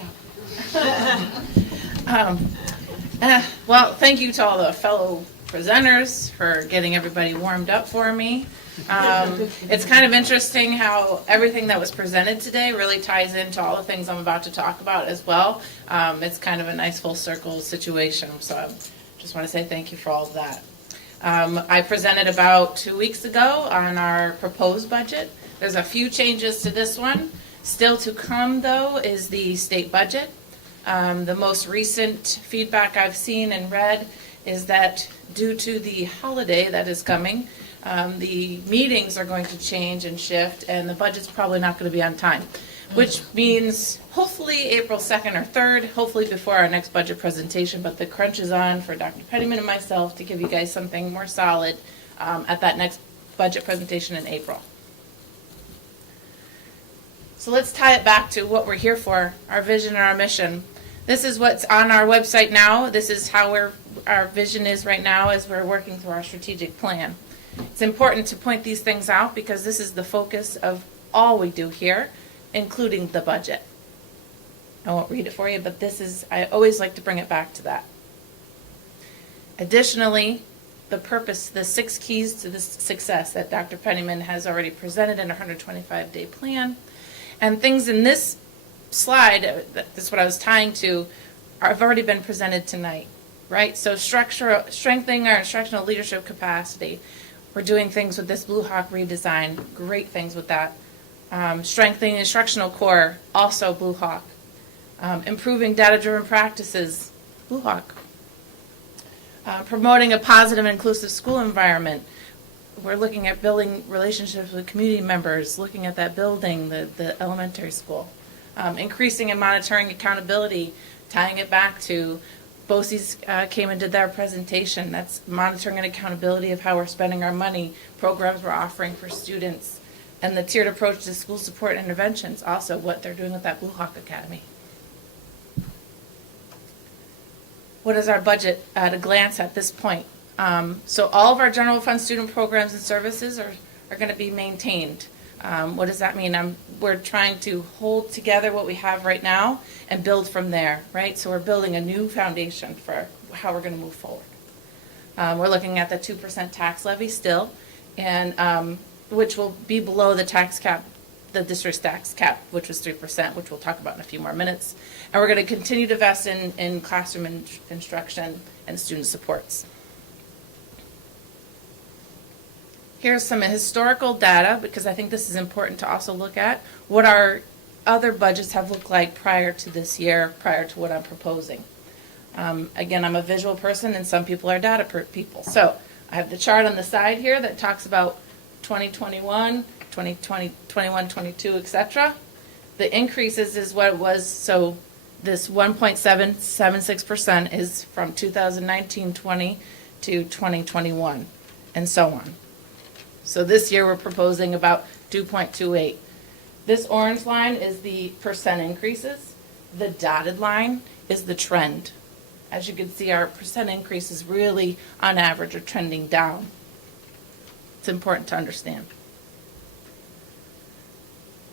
out. Well, thank you to all the fellow presenters for getting everybody warmed up for me. It's kind of interesting how everything that was presented today really ties into all the things I'm about to talk about as well. It's kind of a nice full circle situation, so I just want to say thank you for all of that. I presented about 2 weeks ago on our proposed budget. There's a few changes to this one. Still to come, though, is the state budget. The most recent feedback I've seen and read is that due to the holiday that is coming, the meetings are going to change and shift, and the budget's probably not going to be on time, which means hopefully April 2nd or 3rd, hopefully before our next budget presentation, but the crunch is on for Dr. Penniman and myself to give you guys something more solid at that next budget presentation in April. So let's tie it back to what we're here for, our vision and our mission. This is what's on our website now. This is how our vision is right now as we're working through our strategic plan. It's important to point these things out because this is the focus of all we do here, including the budget. I won't read it for you, but I always like to bring it back to that. Additionally, the purpose, the 6 keys to this success that Dr. Penniman has already presented in a 125-day plan, and things in this slide, that's what I was tying to, have already been presented tonight, right? So strengthening our instructional leadership capacity. We're doing things with this Blue Hawk redesign, great things with that. Strengthening instructional core, also Blue Hawk. Improving data-driven practices, Blue Hawk. Promoting a positive and inclusive school environment. We're looking at building relationships with community members, looking at that building, the elementary school. Increasing and monitoring accountability, tying it back to BOCES came and did their presentation. That's monitoring and accountability of how we're spending our money, programs we're offering for students, and the tiered approach to school support interventions, also what they're doing with that Blue Hawk Academy. What is our budget at a glance at this point? So all of our general fund student programs and services are going to be maintained. What does that mean? We're trying to hold together what we have right now and build from there, right? So we're building a new foundation for how we're going to move forward. We're looking at the 2% tax levy still, and which will be below the tax cap, the district's tax cap, which was 3%, which we'll talk about in a few more minutes. And we're going to continue to invest in classroom instruction and student supports. Here's some historical data, because I think this is important to also look at what our other budgets have looked like prior to this year, prior to what I'm proposing. Again, I'm a visual person, and some people are data people. So I have the chart on the side here that talks about 2021, 2020, 21, 22, etc. The increases is what it was. So this 1.776% is from 2019-20 to 2021, and so on. So this year we're proposing about 2.28. This orange line is the percent increases. The dotted line is the trend. As you can see, our percent increases really, on average, are trending down. It's important to understand.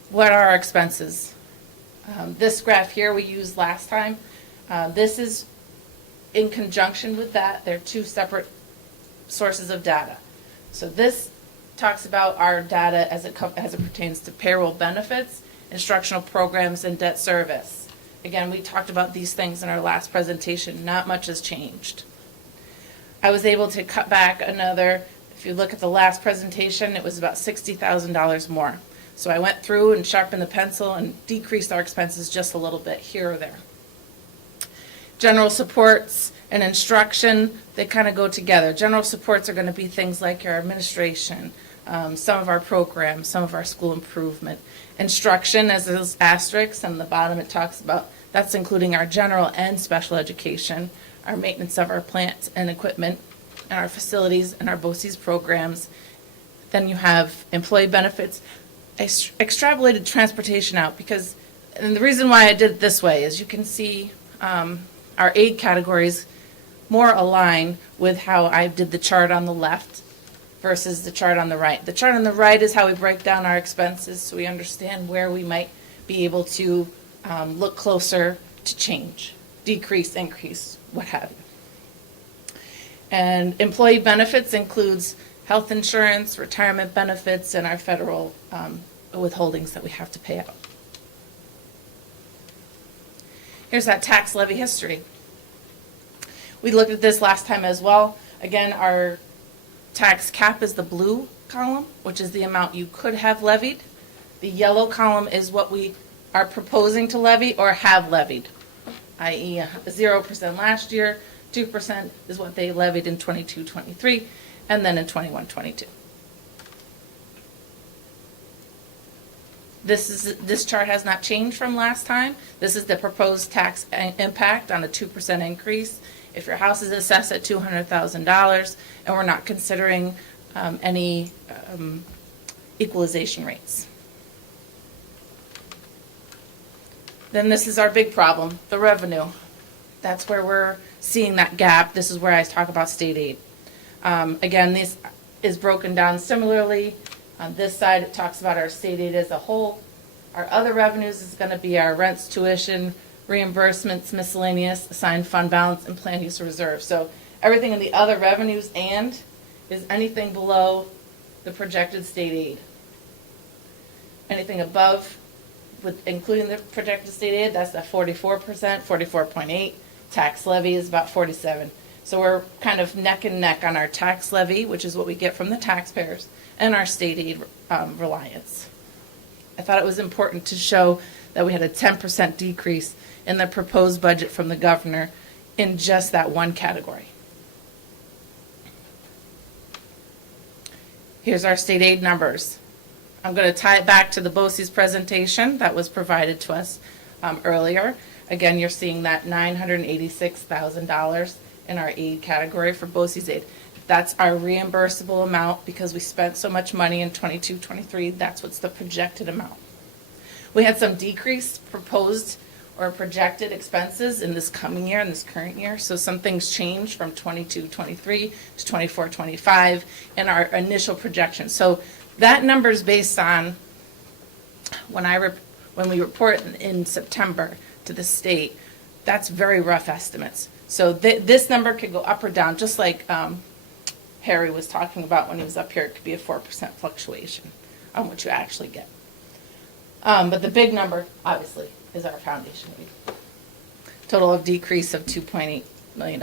What are our expenses? This graph here we used last time. This is in conjunction with that. They're two separate sources of data. So this talks about our data as it pertains to payroll benefits, instructional programs, and debt service. Again, we talked about these things in our last presentation. Not much has changed. I was able to cut back another, if you look at the last presentation, it was about $60,000 more. So I went through and sharpened the pencil and decreased our expenses just a little bit here or there. General supports and instruction, they kind of go together. General supports are going to be things like your administration, some of our programs, some of our school improvement. Instruction, as those asterisks on the bottom, it talks about, that's including our general and special education, our maintenance of our plants and equipment, and our facilities and our BOCES programs. Then you have employee benefits. I extrapolated transportation out because, and the reason why I did it this way is you can see our aid categories more align with how I did the chart on the left versus the chart on the right. The chart on the right is how we break down our expenses so we understand where we might be able to look closer to change, decrease, increase, what have you. And employee benefits includes health insurance, retirement benefits, and our federal withholdings that we have to pay out. Here's that tax levy history. We looked at this last time as well. Again, our tax cap is the blue column, which is the amount you could have levied. The yellow column is what we are proposing to levy or have levied, i.e. 0% last year, 2% is what they levied in 22-23, and then in 21-22. This chart has not changed from last time. This is the proposed tax impact on a 2% increase. If your house is assessed at $200,000 and we're not considering any equalization rates. Then this is our big problem, the revenue. That's where we're seeing that gap. This is where I talk about state aid. Again, this is broken down similarly. On this side, it talks about our state aid as a whole. Our other revenues is going to be our rents, tuition, reimbursements, miscellaneous, assigned fund balance, and planned use reserve. So everything in the other revenues and is anything below the projected state aid. Anything above, with including the projected state aid, that's at 44%, 44.8. Tax levy is about 47. So we're kind of neck and neck on our tax levy, which is what we get from the taxpayers, and our state aid reliance. I thought it was important to show that we had a 10% decrease in the proposed budget from the governor in just that one category. Here's our state aid numbers. I'm going to tie it back to the BOCES presentation that was provided to us earlier. Again, you're seeing that $986,000 in our aid category for BOCES aid. That's our reimbursable amount because we spent so much money in 22-23. That's what's the projected amount. We had some decreased proposed or projected expenses in this coming year, in this current year. So some things changed from 22-23 to 24-25 in our initial projection. So that number is based on when we report in September to the state, that's very rough estimates. So this number could go up or down, just like Harry was talking about when he was up here. It could be a 4% fluctuation on what you actually get. But the big number, obviously, is our foundation aid. Total of decrease of $2.8 million.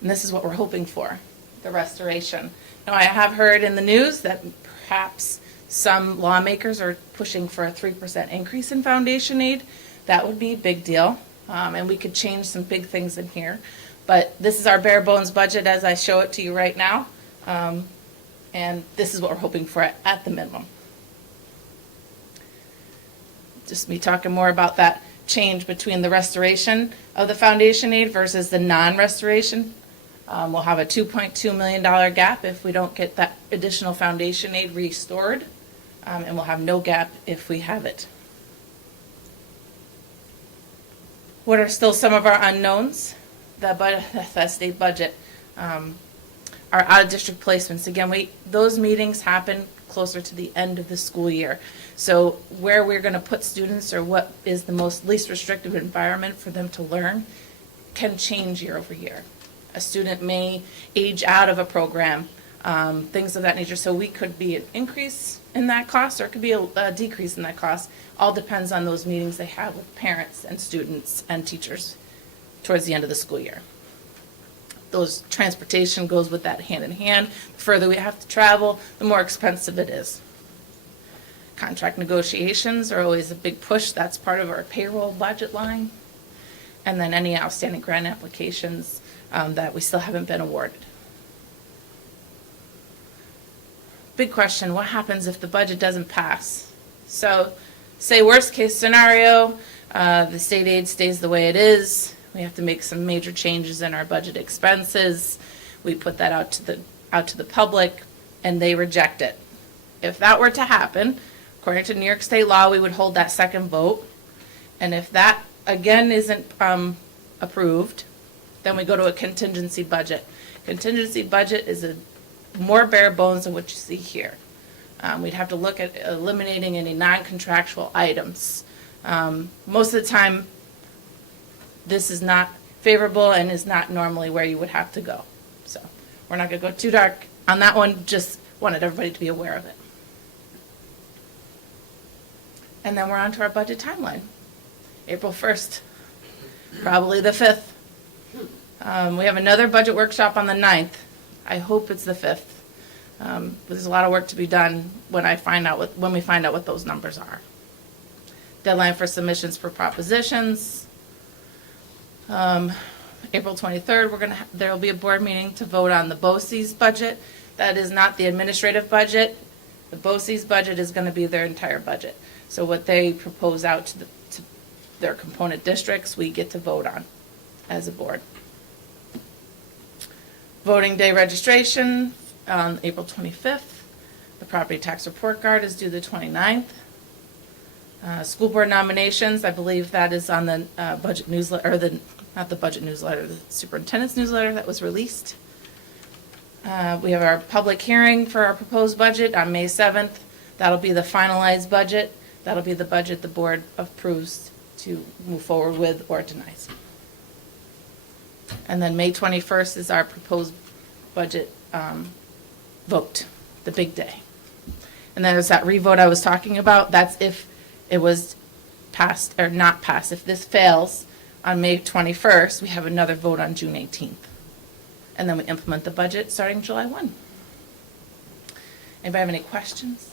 And this is what we're hoping for, the restoration. Now, I have heard in the news that perhaps some lawmakers are pushing for a 3% increase in foundation aid. That would be a big deal, and we could change some big things in here. But this is our bare bones budget as I show it to you right now, and this is what we're hoping for at the minimum. Just me talking more about that change between the restoration of the foundation aid versus the non-restoration. We'll have a $2.2 million gap if we don't get that additional foundation aid restored, and we'll have no gap if we have it. What are still some of our unknowns? The state budget. Our out-of-district placements. Again, those meetings happen closer to the end of the school year. So where we're going to put students or what is the most least restrictive environment for them to learn can change year over year. A student may age out of a program, things of that nature. So we could be an increase in that cost or it could be a decrease in that cost. All depends on those meetings they have with parents and students and teachers towards the end of the school year. Those transportation goes with that hand in hand. The further we have to travel, the more expensive it is. Contract negotiations are always a big push. That's part of our payroll budget line. And then any outstanding grant applications that we still haven't been awarded. Big question, what happens if the budget doesn't pass? So, say worst case scenario, the state aid stays the way it is. We have to make some major changes in our budget expenses. We put that out to the public, and they reject it. If that were to happen, according to New York State law, we would hold that second vote. And if that, again, isn't approved, then we go to a contingency budget. Contingency budget is a more bare bones than what you see here. We'd have to look at eliminating any non-contractual items. Most of the time, this is not favorable and is not normally where you would have to go. So we're not going to go too dark on that one, just wanted everybody to be aware of it. And then we're on to our budget timeline. April 1st, probably the 5th. We have another budget workshop on the 9th. I hope it's the 5th. There's a lot of work to be done when we find out what those numbers are. Deadline for submissions for propositions. April 23rd, there will be a board meeting to vote on the BOCES budget. That is not the administrative budget. The BOCES budget is going to be their entire budget. So what they propose out to their component districts, we get to vote on as a board. Voting day registration on April 25th. The property tax report card is due the 29th. School board nominations, I believe that is on the budget newsletter, or not the budget newsletter, the superintendent's newsletter that was released. We have our public hearing for our proposed budget on May 7th. That'll be the finalized budget. That'll be the budget the board approves to move forward with or denies. And then May 21st is our proposed budget vote, the big day. And then there's that revote I was talking about. That's if it was passed or not passed. If this fails on May 21st, we have another vote on June 18th. And then we implement the budget starting July 1. Anybody have any questions?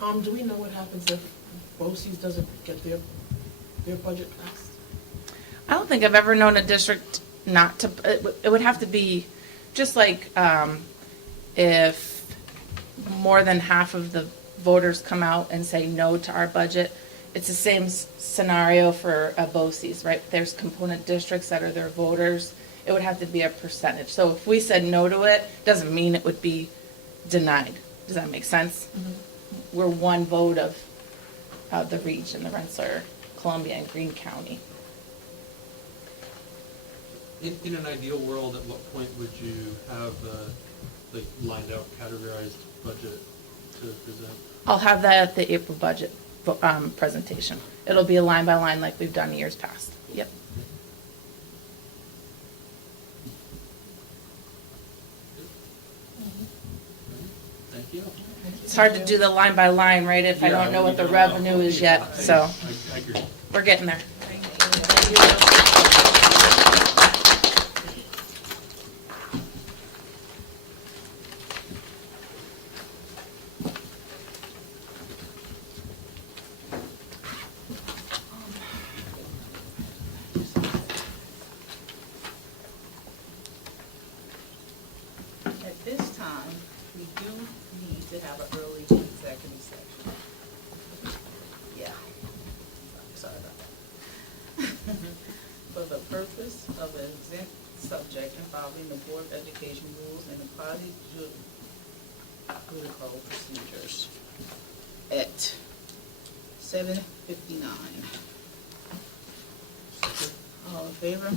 Do we know what happens if BOCES doesn't get their budget passed? I don't think I've ever known a district not to. It would have to be just like if more than half of the voters come out and say no to our budget. It's the same scenario for BOCES, right? There's component districts that are their voters. It would have to be a percentage. So if we said no to it, doesn't mean it would be denied. Does that make sense? Mm-hmm. We're one vote of the region, the Rensselaer, Columbia, and Greene County. In an ideal world, at what point would you have lined out, categorized budget to present? I'll have that at the April budget presentation. It'll be a line by line like we've done years past. Yep. Thank you. It's hard to do the line by line, right, if I Yeah, don't know we what the don't know. revenue is yet, so I agree. we're getting there. At this time, we do need to have an early executive session. Yeah. Sorry about that. For the purpose of an exempt subject involving the Board of Education rules and the political procedures at 7:59. All in favor?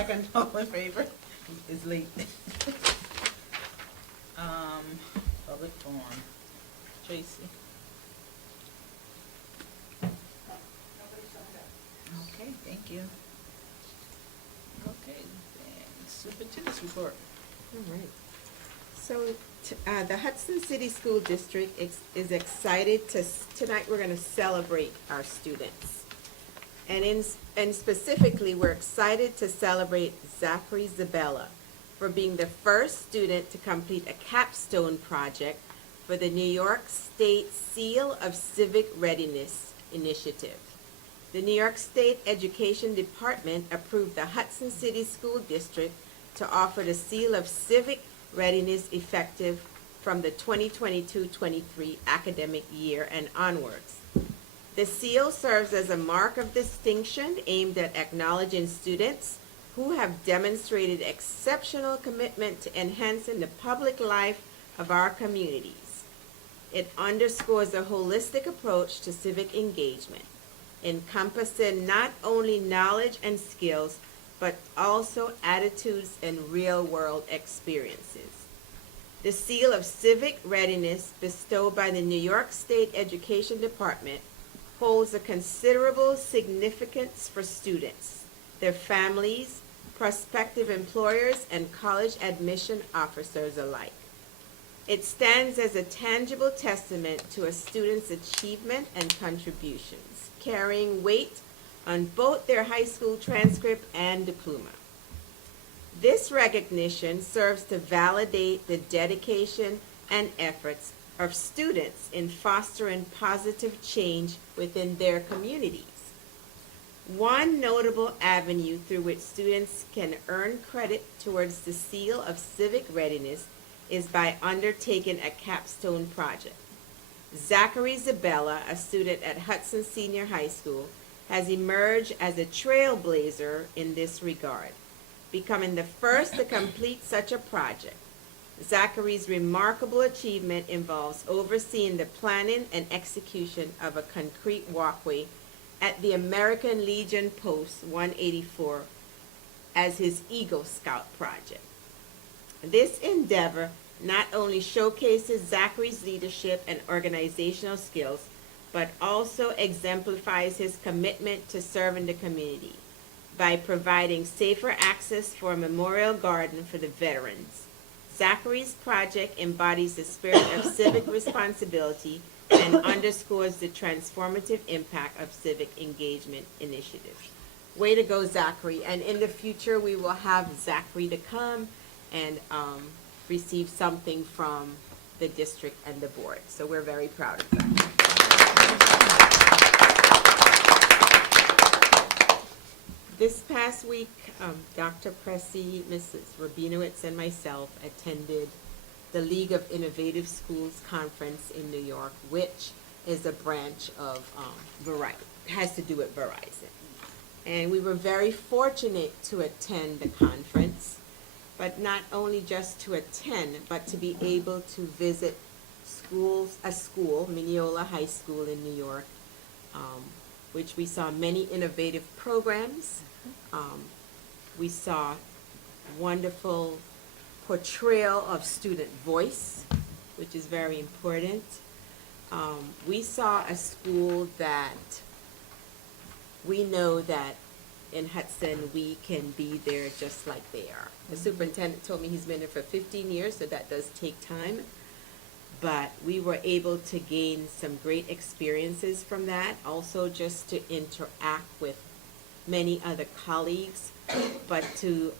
Second, all in favor? It's late. Public forum. Tracy. Okay, thank you. Okay, then superintendent's report. All right. So, the Hudson City School District is excited tonight we're gonna celebrate our students. And specifically, we're excited to celebrate Zachary Zabella for being the first student to complete a capstone project for the New York State Seal of Civic Readiness Initiative. The New York State Education Department approved the Hudson City School District to offer the Seal of Civic Readiness effective from the 2022-23 academic year and onwards. The seal serves as a mark of distinction aimed at acknowledging students who have demonstrated exceptional commitment to enhancing the public life of our communities. It underscores a holistic approach to civic engagement, encompassing not only knowledge and skills, but also attitudes and real-world experiences. The Seal of Civic Readiness bestowed by the New York State Education Department holds a considerable significance for students, their families, prospective employers, and college admission officers alike. It stands as a tangible testament to a student's achievement and contributions, carrying weight on both their high school transcript and diploma. This recognition serves to validate the dedication and efforts of students in fostering positive change within their communities. One notable avenue through which students can earn credit towards the Seal of Civic Readiness is by undertaking a capstone project. Zachary Zabella, a student at Hudson Senior High School, has emerged as a trailblazer in this regard, becoming the first to complete such a project. Zachary's remarkable achievement involves overseeing the planning and execution of a concrete walkway at the American Legion Post 184 as his Eagle Scout project. This endeavor not only showcases Zachary's leadership and organizational skills, but also exemplifies his commitment to serving the community by providing safer access for a memorial garden for the veterans. Zachary's project embodies the spirit of civic responsibility and underscores the transformative impact of civic engagement initiatives. Way to go, Zachary. And in the future, we will have Zachary to come and receive something from the district and the board. So we're very proud of Zachary. This past week, Dr. Pressy, Mrs. Rabinowitz, and myself attended the League of Innovative Schools Conference in New York, which is a branch of Verizon, has to do with Verizon. And we were very fortunate to attend the conference, but not only just to attend, but to be able to visit a school, Mineola High School in New York, which we saw many innovative programs. We saw wonderful portrayal of student voice, which is very important. We saw a school that we know that in Hudson we can be there just like they are. The superintendent told me he's been there for 15 years, so that does take time. But we were able to gain some great experiences from that, also just to interact with many other colleagues, but to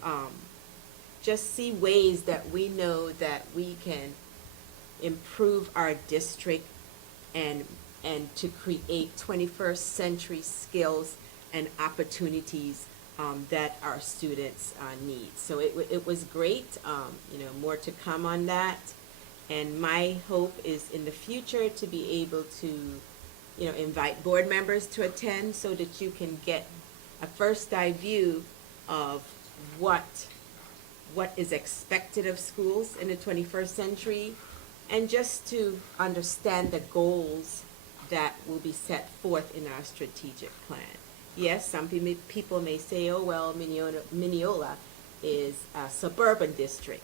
just see ways that we know that we can improve our district and to create 21st century skills and opportunities that our students need. So it was great, more to come on that. And my hope is in the future to be able to, invite board members to attend so that you can get a first-eye view of what is expected of schools in the 21st century, and just to understand the goals that will be set forth in our strategic plan. Yes, some people may say, oh, well, Mineola is a suburban district.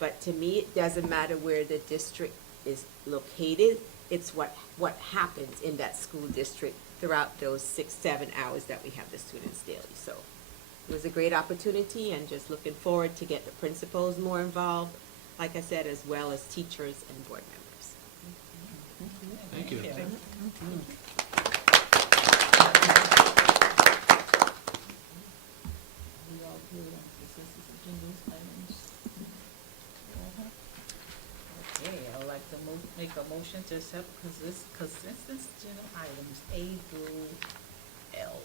But to me, it doesn't matter where the district is located. It's what happens in that school district throughout those 6-7 hours that we have the students daily. So it was a great opportunity, and just looking forward to get the principals more involved, like I said, as well as teachers and board members. Thank you. We all good on consensus agendas items? Okay, I would like to make a motion to accept consensus agenda items A through L.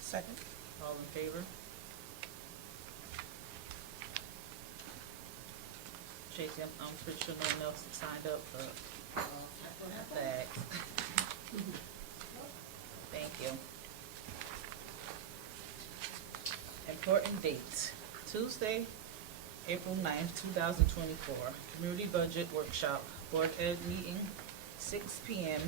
Second. All in favor? Tracy, I'm pretty sure no one else signed up for, thanks. Thank you. Important dates. Tuesday, April 9th, 2024, Community Budget Workshop, Board Ed Meeting, 6 p.m.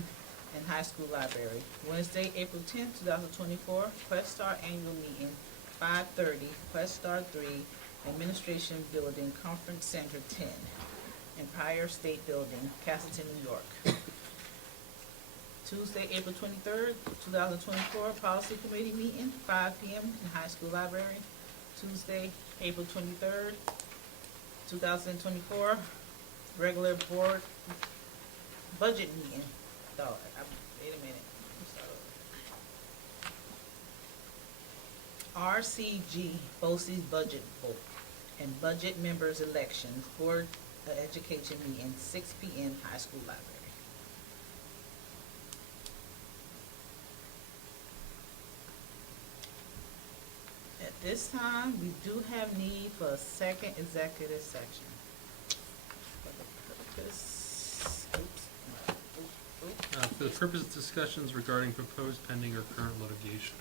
in High School Library. Wednesday, April 10th, 2024, Questar Annual Meeting, 5:30, Questar 3, Administration Building, Conference Center 10, Empire State Building, Castleton, New York. Tuesday, April 23rd, 2024, Policy Committee Meeting, 5 p.m. in High School Library. Tuesday, April 23rd, 2024, regular board budget meeting. Wait a minute. RCG, BOCES budget vote and budget members elections, board education meeting, 6 p.m. High School Library. At this time, we do have need for a second executive section. For the purpose, For the purpose of discussions regarding proposed pending or current litigation.